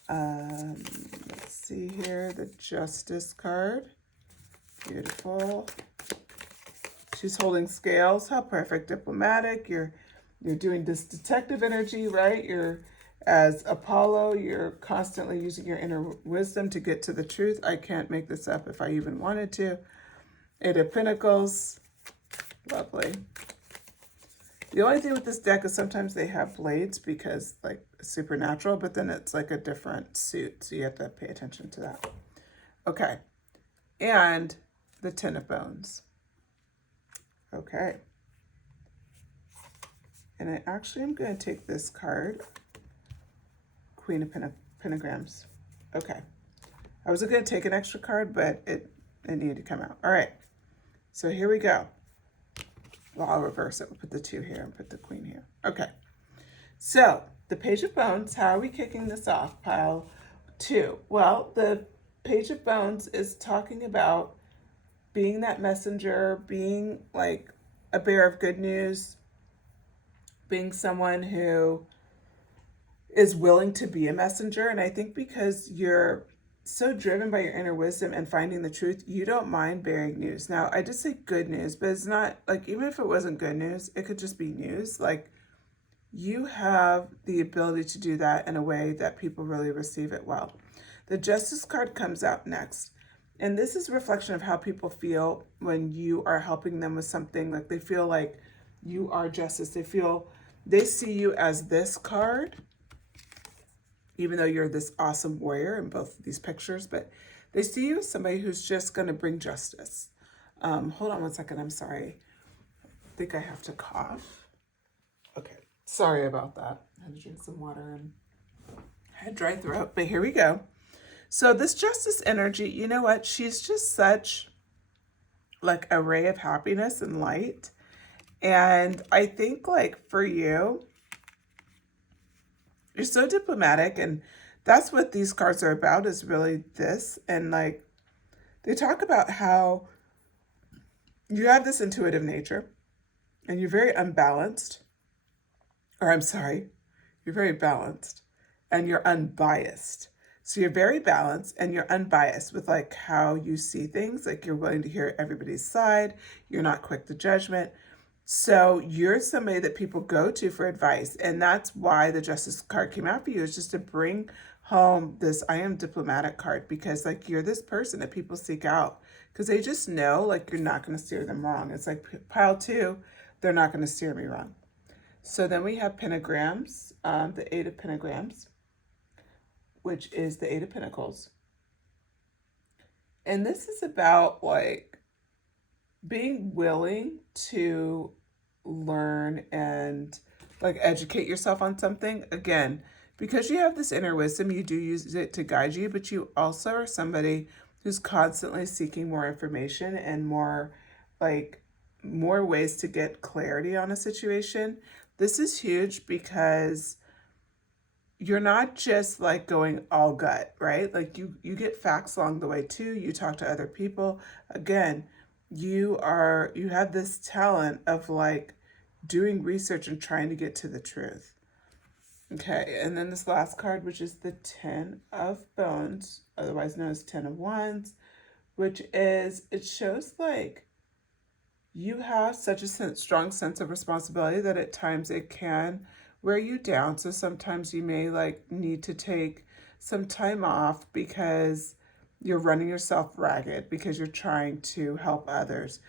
Let's see here, the Justice card. Beautiful. She's holding scales. How perfect. Diplomatic. You're doing this detective energy, right? You're, as Apollo, you're constantly using your inner wisdom to get to the truth. I can't make this up if I even wanted to. Eight of Pentacles. Lovely. The only thing with this deck is sometimes they have blades because like supernatural, but then it's like a different suit. So you have to pay attention to that. Okay. And the Ten of Bones. Okay. And I actually am going to take this card, Queen of Pentagrams. Okay. I wasn't going to take an extra card, but it needed to come out. All right. So here we go. Well, I'll reverse it. We'll put the 2 here and put the Queen here. Okay. So the Page of Bones, how are we kicking this off? Pile 2. Well, the Page of Bones is talking about being that messenger, being like a bearer of good news, being someone who is willing to be a messenger. And I think because you're so driven by your inner wisdom and finding the truth, you don't mind bearing news. Now, I just say good news, but it's not like, even if it wasn't good news, it could just be news. Like, you have the ability to do that in a way that people really receive it well. The Justice card comes out next. And this is a reflection of how people feel when you are helping them with something. Like, they feel like you are justice. They see you as this card, even though you're this awesome warrior in both of these pictures, but they see you as somebody who's just going to bring justice. Hold on one second. I'm sorry. I think I have to cough. Okay. Sorry about that. I had to drink some water and I had dry throat, but here we go. So this justice energy, you know what? She's just such like a ray of happiness and light. And I think like for you, you're so diplomatic, and that's what these cards are about, is really this. And like, they talk about how you have this intuitive nature and you're very unbalanced, or I'm sorry, you're very balanced and you're unbiased. So you're very balanced and you're unbiased with like how you see things. Like, you're willing to hear everybody's side. You're not quick to judgment. So you're somebody that people go to for advice. And that's why the Justice card came out for you, is just to bring home this I am diplomatic card, because like, you're this person that people seek out because they just know like you're not going to steer them wrong. It's like pile 2, they're not going to steer me wrong. So then we have pentagrams, the 8 of Pentagrams, which is the 8 of Pentacles. And this is about like being willing to learn and like educate yourself on something. Again, because you have this inner wisdom, you do use it to guide you, but you also are somebody who's constantly seeking more information and more ways to get clarity on a situation. This is huge because you're not just like going all gut, right? Like you get facts along the way too. You talk to other people. Again, you have this talent of like doing research and trying to get to the truth. Okay, and then this last card, which is the 10 of Bones, otherwise known as 10 of Wands, which is, it shows like you have such a strong sense of responsibility that at times it can wear you down. So sometimes you may like need to take some time off because you're running yourself ragged because you're trying to help others.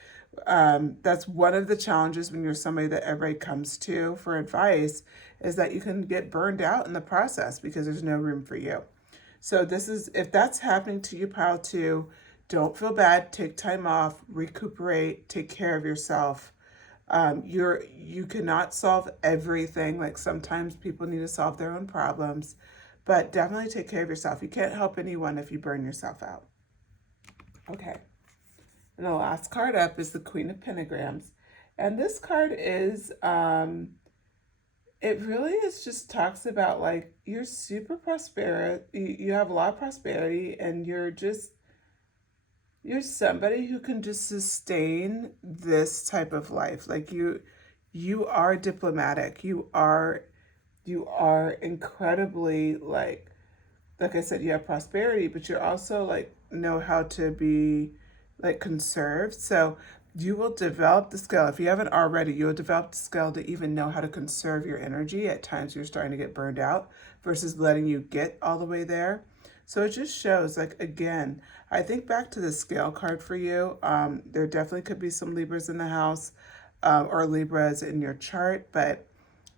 That's one of the challenges when you're somebody that everybody comes to for advice, is that you can get burned out in the process because there's no room for you. So this is, if that's happening to you, pile 2, don't feel bad. Take time off, recuperate, take care of yourself. You cannot solve everything. Like, sometimes people need to solve their own problems, but definitely take care of yourself. You can't help anyone if you burn yourself out. Okay. And the last card up is the Queen of Pentagrams. And this card is, it really is just talks about like, you're super prosperous. You have a lot of prosperity, and you're somebody who can just sustain this type of life. Like you are diplomatic. You are incredibly like I said, you have prosperity, but you're also like know how to be like conserved. So you will develop the skill. If you haven't already, you'll develop the skill to even know how to conserve your energy at times you're starting to get burned out versus letting you get all the way there. So it just shows, like, again, I think back to the scale card for you. There definitely could be some Libras in the house. or Libras in your chart, but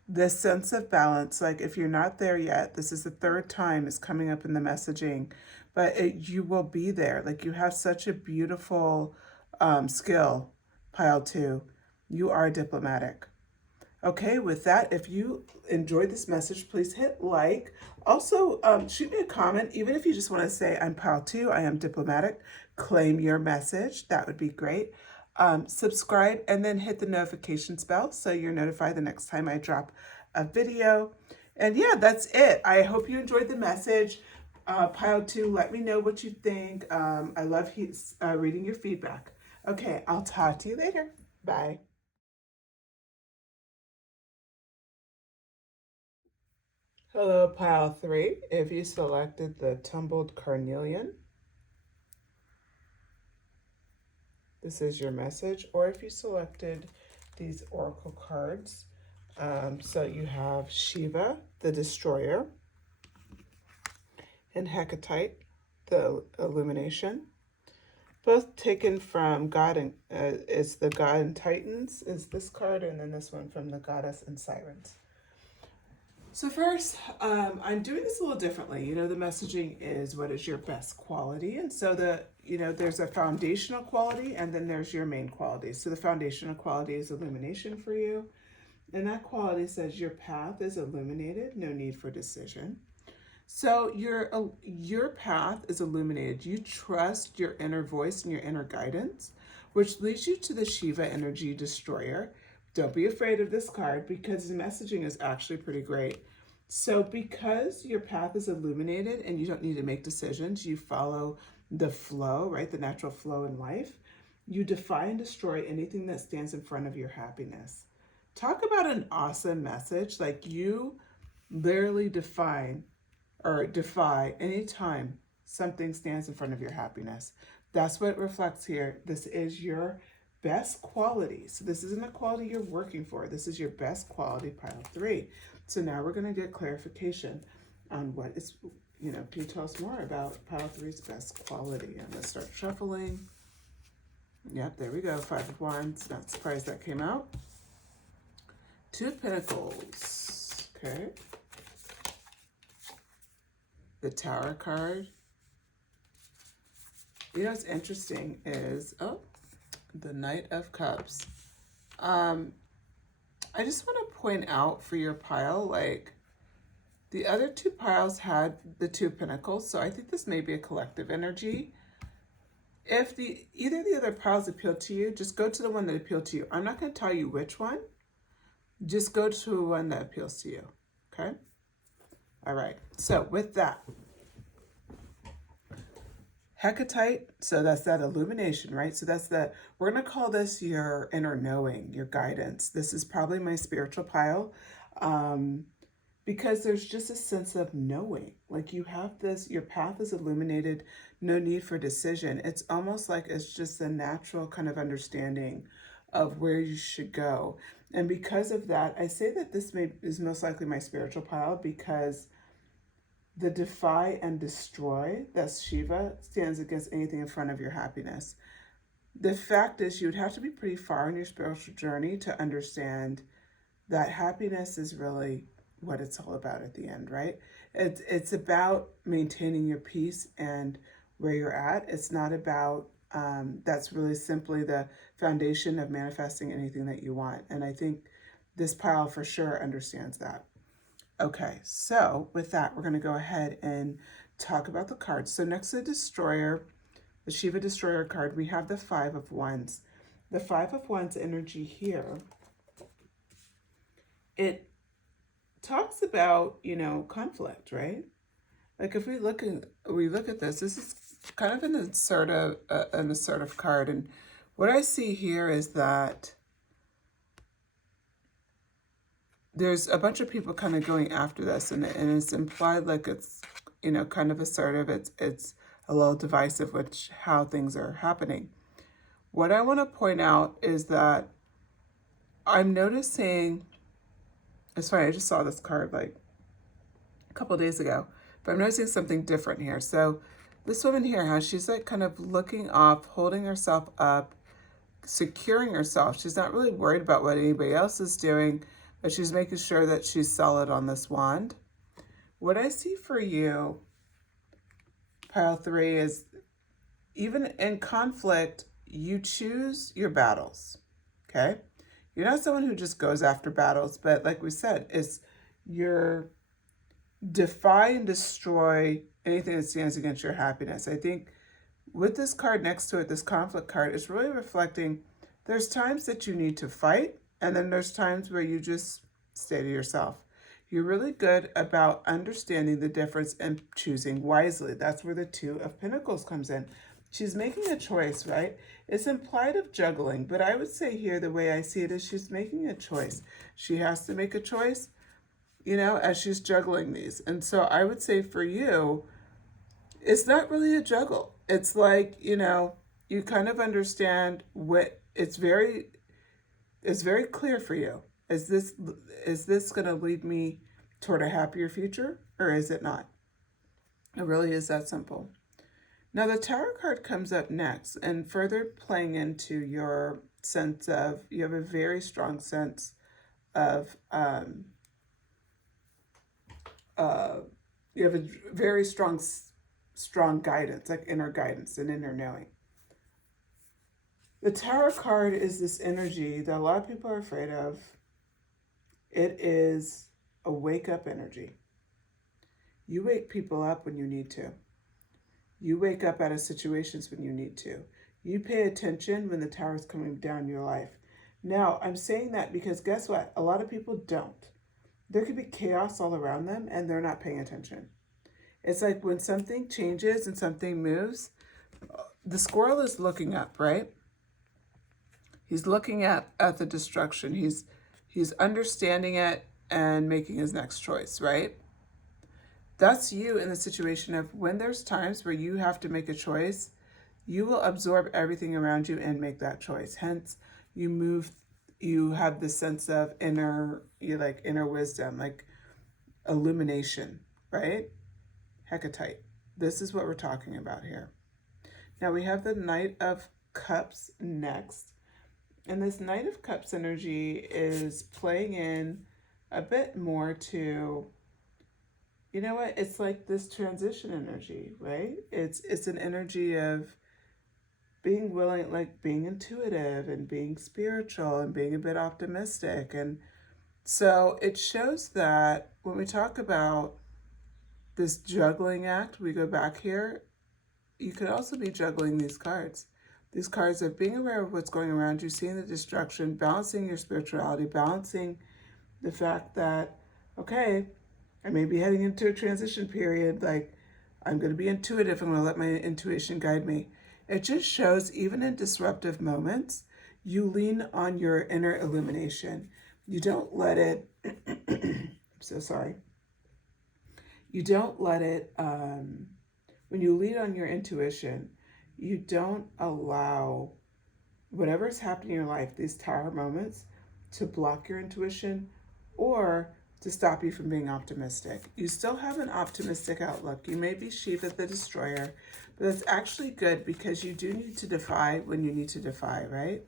this sense of balance, like if you're not there yet, this is the third time it's coming up in the messaging, but you will be there. Like you have such a beautiful skill, pile 2. You are diplomatic. Okay, with that, if you enjoyed this message, please hit like. Also, shoot me a comment, even if you just want to say, I'm pile 2, I am diplomatic. Claim your message. That would be great. Subscribe and then hit the notifications bell so you're notified the next time I drop a video. And yeah, that's it. I hope you enjoyed the message. Pile 2, let me know what you think. I love reading your feedback. Okay, I'll talk to you later. Bye. Hello, pile 3. If you selected the tumbled carnelian, this is your message. Or if you selected these oracle cards, so you have Shiva, the destroyer, and Hecatite, the illumination. Both taken from God, and it's the God and Titans is this card, and then this one from the Goddess and Sirens. So first, I'm doing this a little differently. You know, the messaging is what is your best quality. And so there's a foundational quality and then there's your main quality. So the foundational quality is illumination for you. And that quality says your path is illuminated, no need for decision. So your path is illuminated. You trust your inner voice and your inner guidance, which leads you to the Shiva energy destroyer. Don't be afraid of this card because the messaging is actually pretty great. So because your path is illuminated and you don't need to make decisions, you follow the flow, right? The natural flow in life. You defy and destroy anything that stands in front of your happiness. Talk about an awesome message. Like you literally defy anytime something stands in front of your happiness. That's what it reflects here. This is your best quality. So this isn't a quality you're working for. This is your best quality, pile 3. So now we're going to get clarification on what is, can you tell us more about pile 3's best quality? I'm going to start shuffling. Yep, there we go. 5 of Wands. Not surprised that came out. 2 of Pentacles. Okay. The Tower card. You know what's interesting is, the Knight of Cups. I just want to point out for your pile, like the other 2 piles had the 2 Pentacles, so I think this may be a collective energy. If either of the other piles appeal to you, just go to the one that appealed to you. I'm not going to tell you which one. Just go to one that appeals to you. Okay? All right. So with that, Hecatite, so that's that illumination, right? So we're going to call this your inner knowing, your guidance. This is probably my spiritual pile because there's just a sense of knowing. Like you have this, your path is illuminated, no need for decision. It's almost like it's just a natural kind of understanding of where you should go. And because of that, I say that this is most likely my spiritual pile because the defy and destroy, that's Shiva, stands against anything in front of your happiness. The fact is you would have to be pretty far in your spiritual journey to understand that happiness is really what it's all about at the end, right? It's about maintaining your peace and where you're at. It's not about, that's really simply the foundation of manifesting anything that you want. And I think this pile for sure understands that. Okay, so with that, we're going to go ahead and talk about the cards. So next to the Destroyer, the Shiva Destroyer card, we have the 5 of Wands. The 5 of Wands energy here, it talks about, conflict, right? Like if we look at this is kind of an assertive card. And what I see here is that there's a bunch of people kind of going after this, and it's implied like it's, kind of assertive. It's a little divisive, how things are happening. What I want to point out is that I'm noticing, it's funny, I just saw this card like a couple of days ago, but I'm noticing something different here. So this woman here, how she's like kind of looking off, holding herself up, securing herself. She's not really worried about what anybody else is doing, but she's making sure that she's solid on this wand. What I see for you, pile 3, is even in conflict, you choose your battles, okay? You're not someone who just goes after battles, but like we said, it's your defy and destroy anything that stands against your happiness. I think with this card next to it, this conflict card, is really reflecting there's times that you need to fight, and then there's times where you just stay to yourself. You're really good about understanding the difference and choosing wisely. That's where the 2 of Pentacles comes in. She's making a choice, right? It's implied of juggling, but I would say here, the way I see it is she's making a choice. She has to make a choice, you know, as she's juggling these. And so I would say for you, it's not really a juggle. It's like, you know, you kind of understand what it's very clear for you. Is this going to lead me toward a happier future, or is it not? It really is that simple. Now the Tower card comes up next, and further playing into your sense of, you have a very strong sense of, you have a very strong guidance, like inner guidance and inner knowing. The Tower card is this energy that a lot of people are afraid of. It is a wake-up energy. You wake people up when you need to. You wake up out of situations when you need to. You pay attention when the tower is coming down your life. Now, I'm saying that because guess what? A lot of people don't. There could be chaos all around them and they're not paying attention. It's like when something changes and something moves, the squirrel is looking up, right? He's looking at the destruction. He's understanding it and making his next choice, right? That's you in the situation of when there's times where you have to make a choice, you will absorb everything around you and make that choice. Hence, you have this sense of inner wisdom, like illumination, right? Hecatite. This is what we're talking about here. Now we have the Knight of Cups next. And this Knight of Cups energy is playing in a bit more to, you know what, it's like this transition energy, right? It's an energy of being willing, like being intuitive and being spiritual and being a bit optimistic. And so it shows that when we talk about this juggling act, we go back here, you could also be juggling these cards. These cards of being aware of what's going around you, seeing the destruction, balancing your spirituality, balancing the fact that, okay, I may be heading into a transition period, like I'm going to be intuitive, I'm going to let my intuition guide me. It just shows even in disruptive moments, you lean on your inner illumination. You don't let it, I'm so sorry. You don't let it, when you lean on your intuition, you don't allow whatever's happening in your life, these tower moments, to block your intuition or to stop you from being optimistic. You still have an optimistic outlook. You may be Shiva the Destroyer, but that's actually good because you do need to defy when you need to defy, right?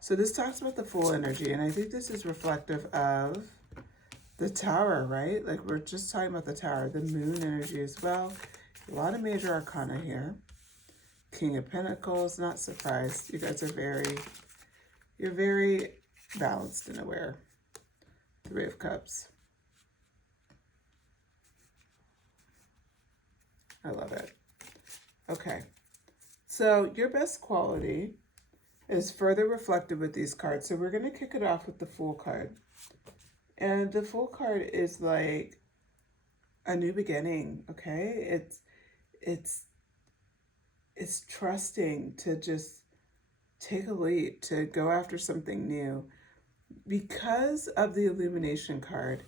So this talks about the Fool energy, and I think this is reflective of the Tower, right? Like we're just talking about the Tower, the Moon energy as well. A lot of major arcana here. King of Pentacles, not surprised. You guys are you're very balanced and aware. 3 of Cups. I love it. Okay. So your best quality is further reflected with these cards. So we're going to kick it off with the Fool card. And the Fool card is like a new beginning, okay? It's trusting to just take a leap, to go after something new because of the illumination card.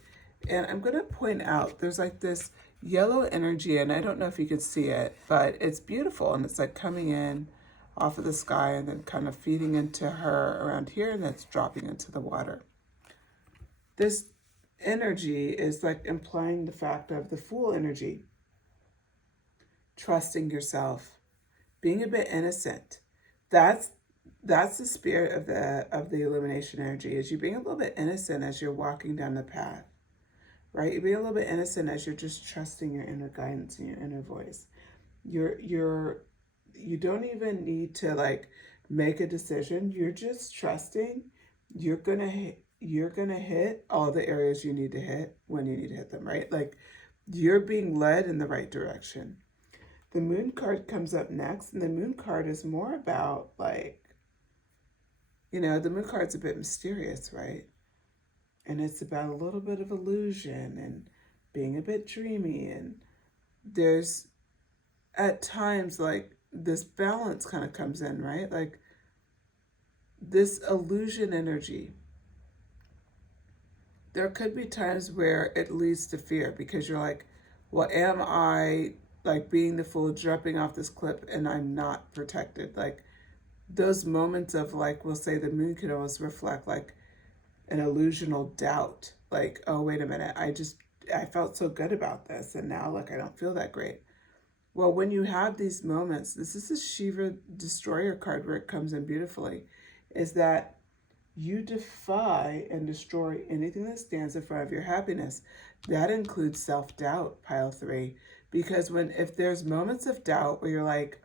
And I'm going to point out there's like this yellow energy, and I don't know if you could see it, but it's beautiful, and it's like coming in off of the sky and then kind of feeding into her around here, and that's dropping into the water. This energy is like implying the fact of the Fool energy, trusting yourself, being a bit innocent. That's That's the spirit of the illumination energy, is you being a little bit innocent as you're walking down the path, right? You're being a little bit innocent as you're just trusting your inner guidance and your inner voice. You don't even need to like make a decision. You're just trusting. You're gonna hit all the areas you need to hit when you need to hit them, right? Like you're being led in the right direction. The moon card comes up next, and the moon card is more about like, the moon card's a bit mysterious, right? And it's about a little bit of illusion and being a bit dreamy, and there's at times like this balance kind of comes in, right? Like this illusion energy. There could be times where it leads to fear because you're like, well, am I like being the fool, jumping off this cliff and I'm not protected? Like those moments of like, we'll say the moon could almost reflect like an illusional doubt. Like, oh, wait a minute, I felt so good about this and now like I don't feel that great. Well, when you have these moments, this is the Shiva Destroyer card where it comes in beautifully, is that you defy and destroy anything that stands in front of your happiness. That includes self-doubt, pile 3. Because if there's moments of doubt where you're like,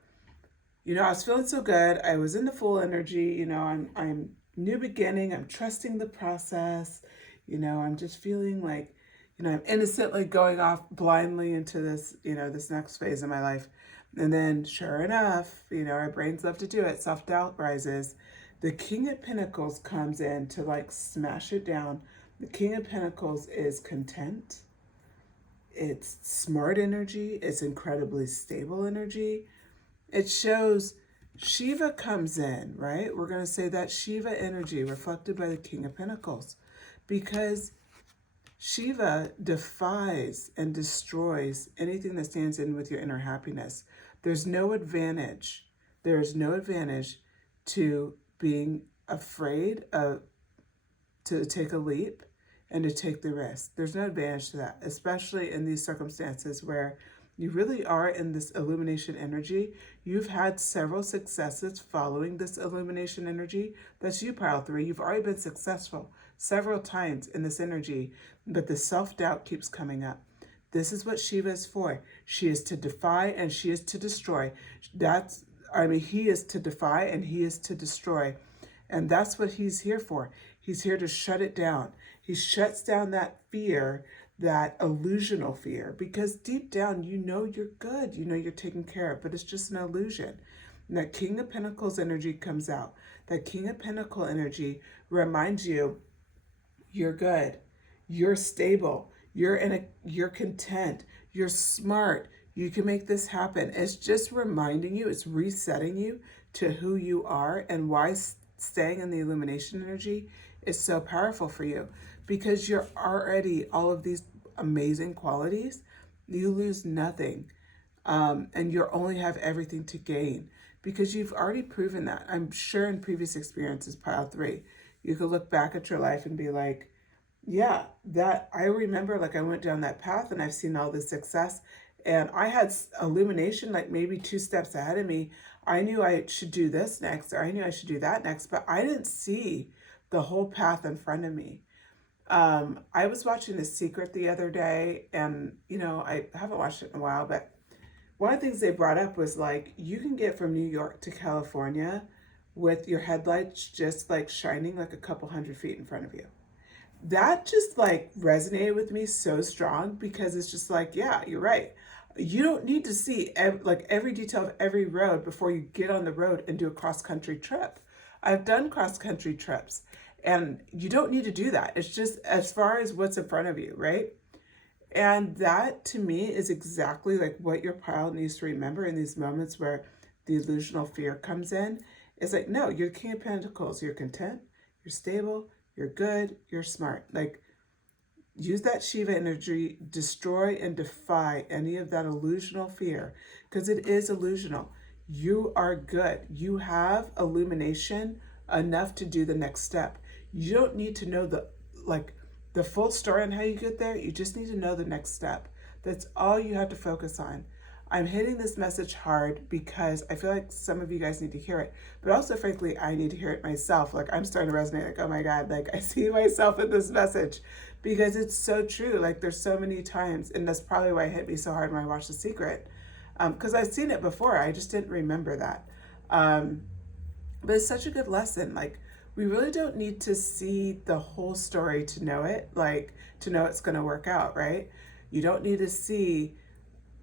I was feeling so good, I was in the full energy, I'm new beginning, I'm trusting the process, I'm just feeling like, I'm innocently going off blindly into this, this next phase of my life. And then sure enough, our brains love to do it, self-doubt rises. The King of Pentacles comes in to like smash it down. The King of Pentacles is content. It's smart energy. It's incredibly stable energy. It shows Shiva comes in, right? We're going to say that Shiva energy reflected by the King of Pentacles, because Shiva defies and destroys anything that stands in with your inner happiness. There's no advantage. There is no advantage to being afraid to take a leap and to take the risk. There's no advantage to that, especially in these circumstances where you really are in this illumination energy. You've had several successes following this illumination energy. That's you, pile 3. You've already been successful several times in this energy, but the self-doubt keeps coming up. This is what Shiva is for. She is to defy and she is to destroy. He is to defy and he is to destroy. And that's what he's here for. He's here to shut it down. He shuts down that fear, that illusional fear, because deep down, you're good. You're taken care of, but it's just an illusion. And that King of Pentacles energy comes out. That King of Pentacle energy reminds you, you're good. You're stable. You're content. You're smart. You can make this happen. It's just reminding you, it's resetting you to who you are and why staying in the illumination energy is so powerful for you, because you're already all of these amazing qualities. You lose nothing, and you only have everything to gain because you've already proven that. I'm sure in previous experiences, pile 3, you could look back at your life and be like, yeah, that I remember, like I went down that path and I've seen all this success and I had illumination like maybe 2 steps ahead of me. I knew I should do this next, or I knew I should do that next, but I didn't see the whole path in front of me. I was watching The Secret the other day, and I haven't watched it in a while, but one of the things they brought up was like, you can get from New York to California with your headlights just like shining like a couple 100 feet in front of you. That just like resonated with me so strong, because it's just like, yeah, you're right. You don't need to see every detail of every road before you get on the road and do a cross-country trip. I've done cross-country trips, and you don't need to do that. It's just as far as what's in front of you, right? And that to me is exactly like what your pile needs to remember in these moments where the illusional fear comes in. It's like, no, you're King of Pentacles. You're content, you're stable, you're good, you're smart. Like, use that Shiva energy, destroy and defy any of that illusional fear, because it is illusional. You are good. You have illumination enough to do the next step. You don't need to know the full story on how you get there. You just need to know the next step. That's all you have to focus on. I'm hitting this message hard because I feel like some of you guys need to hear it, but also frankly, I need to hear it myself. Like I'm starting to resonate, like, oh my God, like I see myself in this message because it's so true. Like there's so many times, and that's probably why it hit me so hard when I watched The Secret. Because I've seen it before, I just didn't remember that. But it's such a good lesson. Like we really don't need to see the whole story to know it, like to know it's going to work out, right? You don't need to see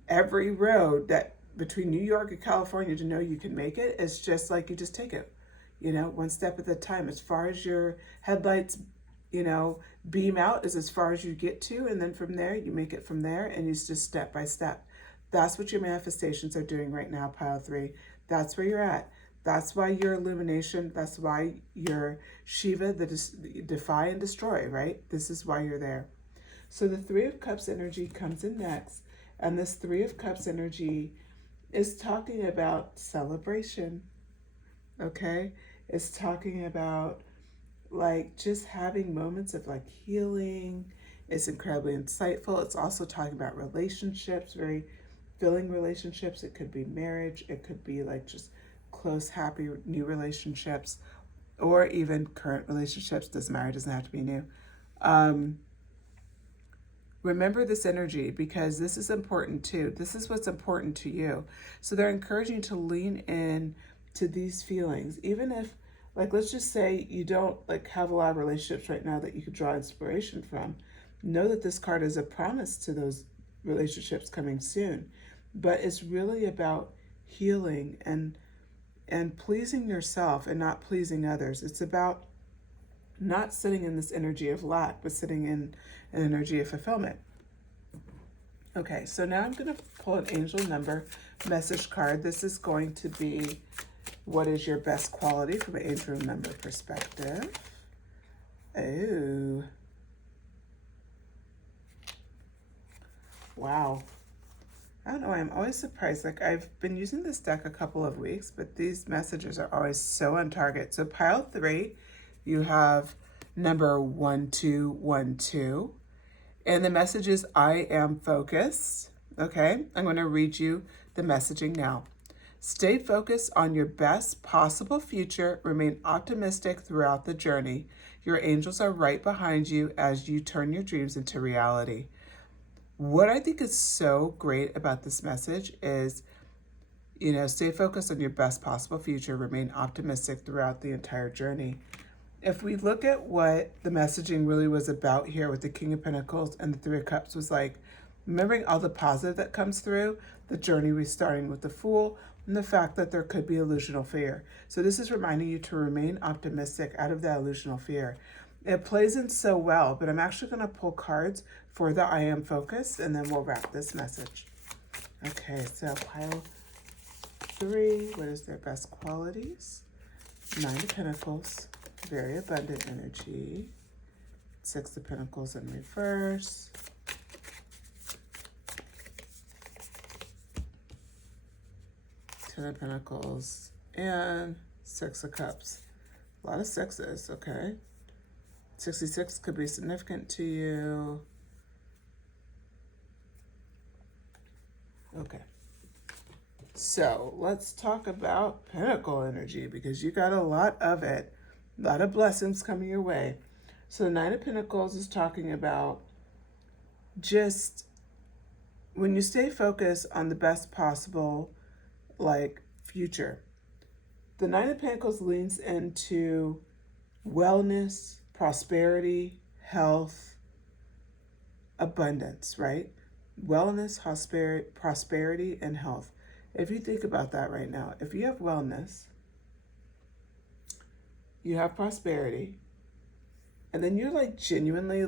every road that between New York and California to know you can make it. It's just like you just take it, one step at a time. As far as your headlights, beam out is as far as you get to. And then from there, you make it from there and it's just step by step. That's what your manifestations are doing right now, pile 3. That's where you're at. That's why your illumination, that's why your Shiva, the defy and destroy, right? This is why you're there. So the 3 of Cups energy comes in next. And this 3 of Cups energy is talking about celebration, okay? It's talking about like just having moments of like healing. It's incredibly insightful. It's also talking about relationships, very filling relationships. It could be marriage. It could be like just close, happy new relationships, or even current relationships. Doesn't matter. It doesn't have to be new. Remember this energy because this is important too. This is what's important to you. So they're encouraging you to lean in to these feelings. Even if, like, let's just say you don't like have a lot of relationships right now that you could draw inspiration from. Know that this card is a promise to those relationships coming soon. But it's really about healing and pleasing yourself and not pleasing others. It's about not sitting in this energy of lack, but sitting in an energy of fulfillment. Okay, so now I'm going to pull an angel number message card. This is going to be what is your best quality from an angel number perspective. Oh. Wow. I don't know, I'm always surprised. Like I've been using this deck a couple of weeks, but these messages are always so on target. So pile 3, you have number 1212. And the message is, I am focused. Okay, I'm going to read you the messaging now. Stay focused on your best possible future. Remain optimistic throughout the journey. Your angels are right behind you as you turn your dreams into reality. What I think is so great about this message is, stay focused on your best possible future. Remain optimistic throughout the entire journey. If we look at what the messaging really was about here with the King of Pentacles and the 3 of Cups was like, remembering all the positive that comes through, the journey restarting with the Fool, and the fact that there could be illusional fear. So this is reminding you to remain optimistic out of that illusional fear. It plays in so well, but I'm actually going to pull cards for the I am focused, and then we'll wrap this message. Okay, so pile 3, what is their best qualities? 9 of Pentacles. Very abundant energy. 6 of Pentacles in reverse. 10 of Pentacles and 6 of Cups. A lot of 6s, okay. 66 could be significant to you. Okay. So let's talk about Pentacle energy because you got a lot of it. A lot of blessings coming your way. So the 9 of Pentacles is talking about just when you stay focused on the best possible future. The 9 of Pentacles leans into wellness, prosperity, health, abundance, right? Wellness, prosperity, and health. If you think about that right now, if you have wellness, you have prosperity, and then you're genuinely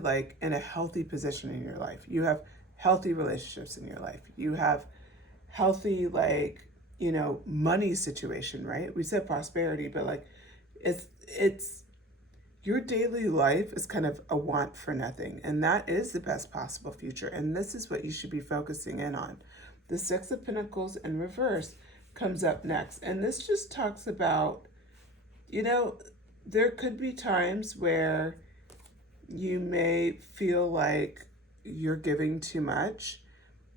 in a healthy position in your life. You have healthy relationships in your life. You have healthy, money situation, right? We said prosperity, but it's your daily life is kind of a want for nothing. And that is the best possible future. And this is what you should be focusing in on. The 6 of Pentacles in reverse comes up next. And this just talks about, there could be times where you may feel like you're giving too much.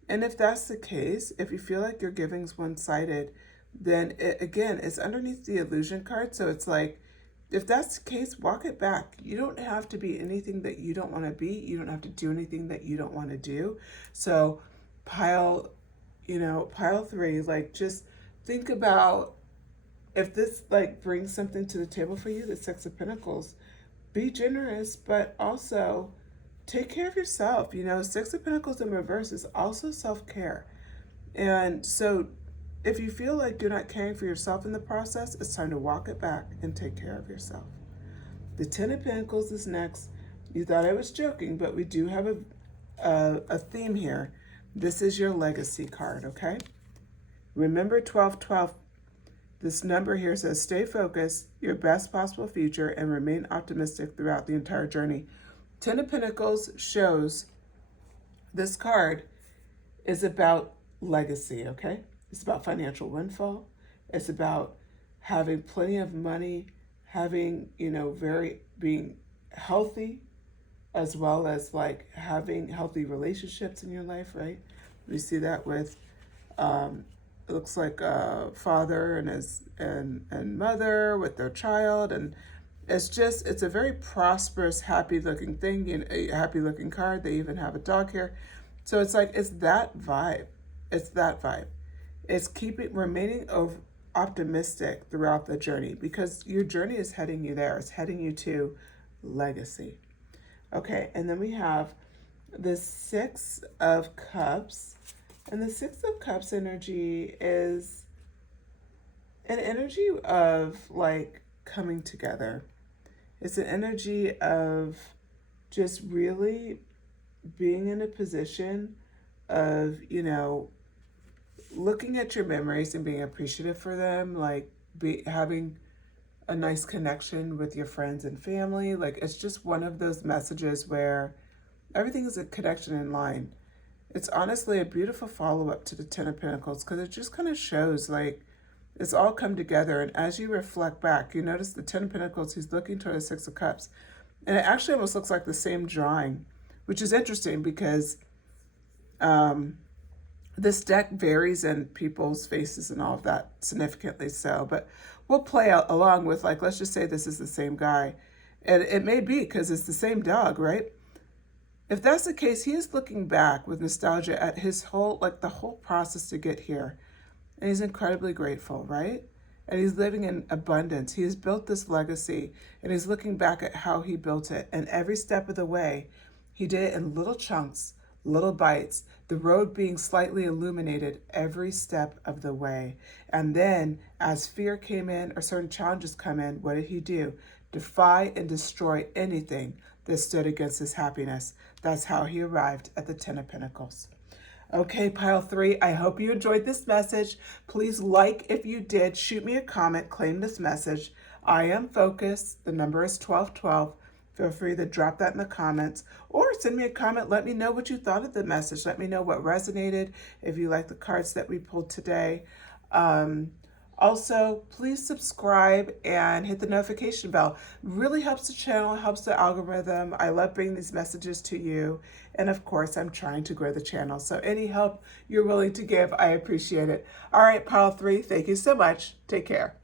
And if that's the case, if you feel like your giving's one-sided, then again, it's underneath the illusion card. So it's like, if that's the case, walk it back. You don't have to be anything that you don't want to be. You don't have to do anything that you don't want to do. So pile 3, like just think about if this like brings something to the table for you, the Six of Pentacles, be generous, but also take care of yourself. Six of Pentacles in reverse is also self-care. And so if you feel like you're not caring for yourself in the process, it's time to walk it back and take care of yourself. The Ten of Pentacles is next. You thought I was joking, but we do have a theme here. This is your legacy card, okay? Remember 1212. This number here says stay focused, your best possible future, and remain optimistic throughout the entire journey. Ten of Pentacles shows this card is about legacy, okay? It's about financial windfall. It's about having plenty of money, having, being healthy, as well as like having healthy relationships in your life, right? We see that with, it looks like a father and mother with their child, and it's a very prosperous, happy looking thing, a happy looking card. They even have a dog here. So it's like, it's that vibe. It's that vibe. It's remaining optimistic throughout the journey, because your journey is heading you there. It's heading you to legacy. Okay, and then we have the Six of Cups. And the Six of Cups energy is an energy of like coming together. It's an energy of just really being in a position of, looking at your memories and being appreciative for them, like having a nice connection with your friends and family. Like, it's just one of those messages where everything is a connection in line. It's honestly a beautiful follow-up to the Ten of Pentacles, because it just kind of shows like it's all come together. And as you reflect back, you notice the Ten of Pentacles, he's looking toward the Six of Cups. And it actually almost looks like the same drawing, which is interesting because this deck varies in people's faces and all of that significantly so. But we'll play out along with, like, let's just say this is the same guy. And it may be because it's the same dog, right? If that's the case, he is looking back with nostalgia at his whole, like the whole process to get here. And he's incredibly grateful, right? And he's living in abundance. He has built this legacy, and he's looking back at how he built it. And every step of the way, he did it in little chunks, little bites, the road being slightly illuminated every step of the way. And then as fear came in or certain challenges come in, what did he do? Defy and destroy anything that stood against his happiness. That's how he arrived at the Ten of Pentacles. Okay, pile 3, I hope you enjoyed this message. Please like if you did. Shoot me a comment, claim this message. I am focused. The number is 1212. Feel free to drop that in the comments or send me a comment. Let me know what you thought of the message. Let me know what resonated, if you like the cards that we pulled today. Also, please subscribe and hit the notification bell. Really helps the channel, helps the algorithm. I love bringing these messages to you. And of course, I'm trying to grow the channel. So any help you're willing to give, I appreciate it. All right, pile 3, thank you so much. Take care.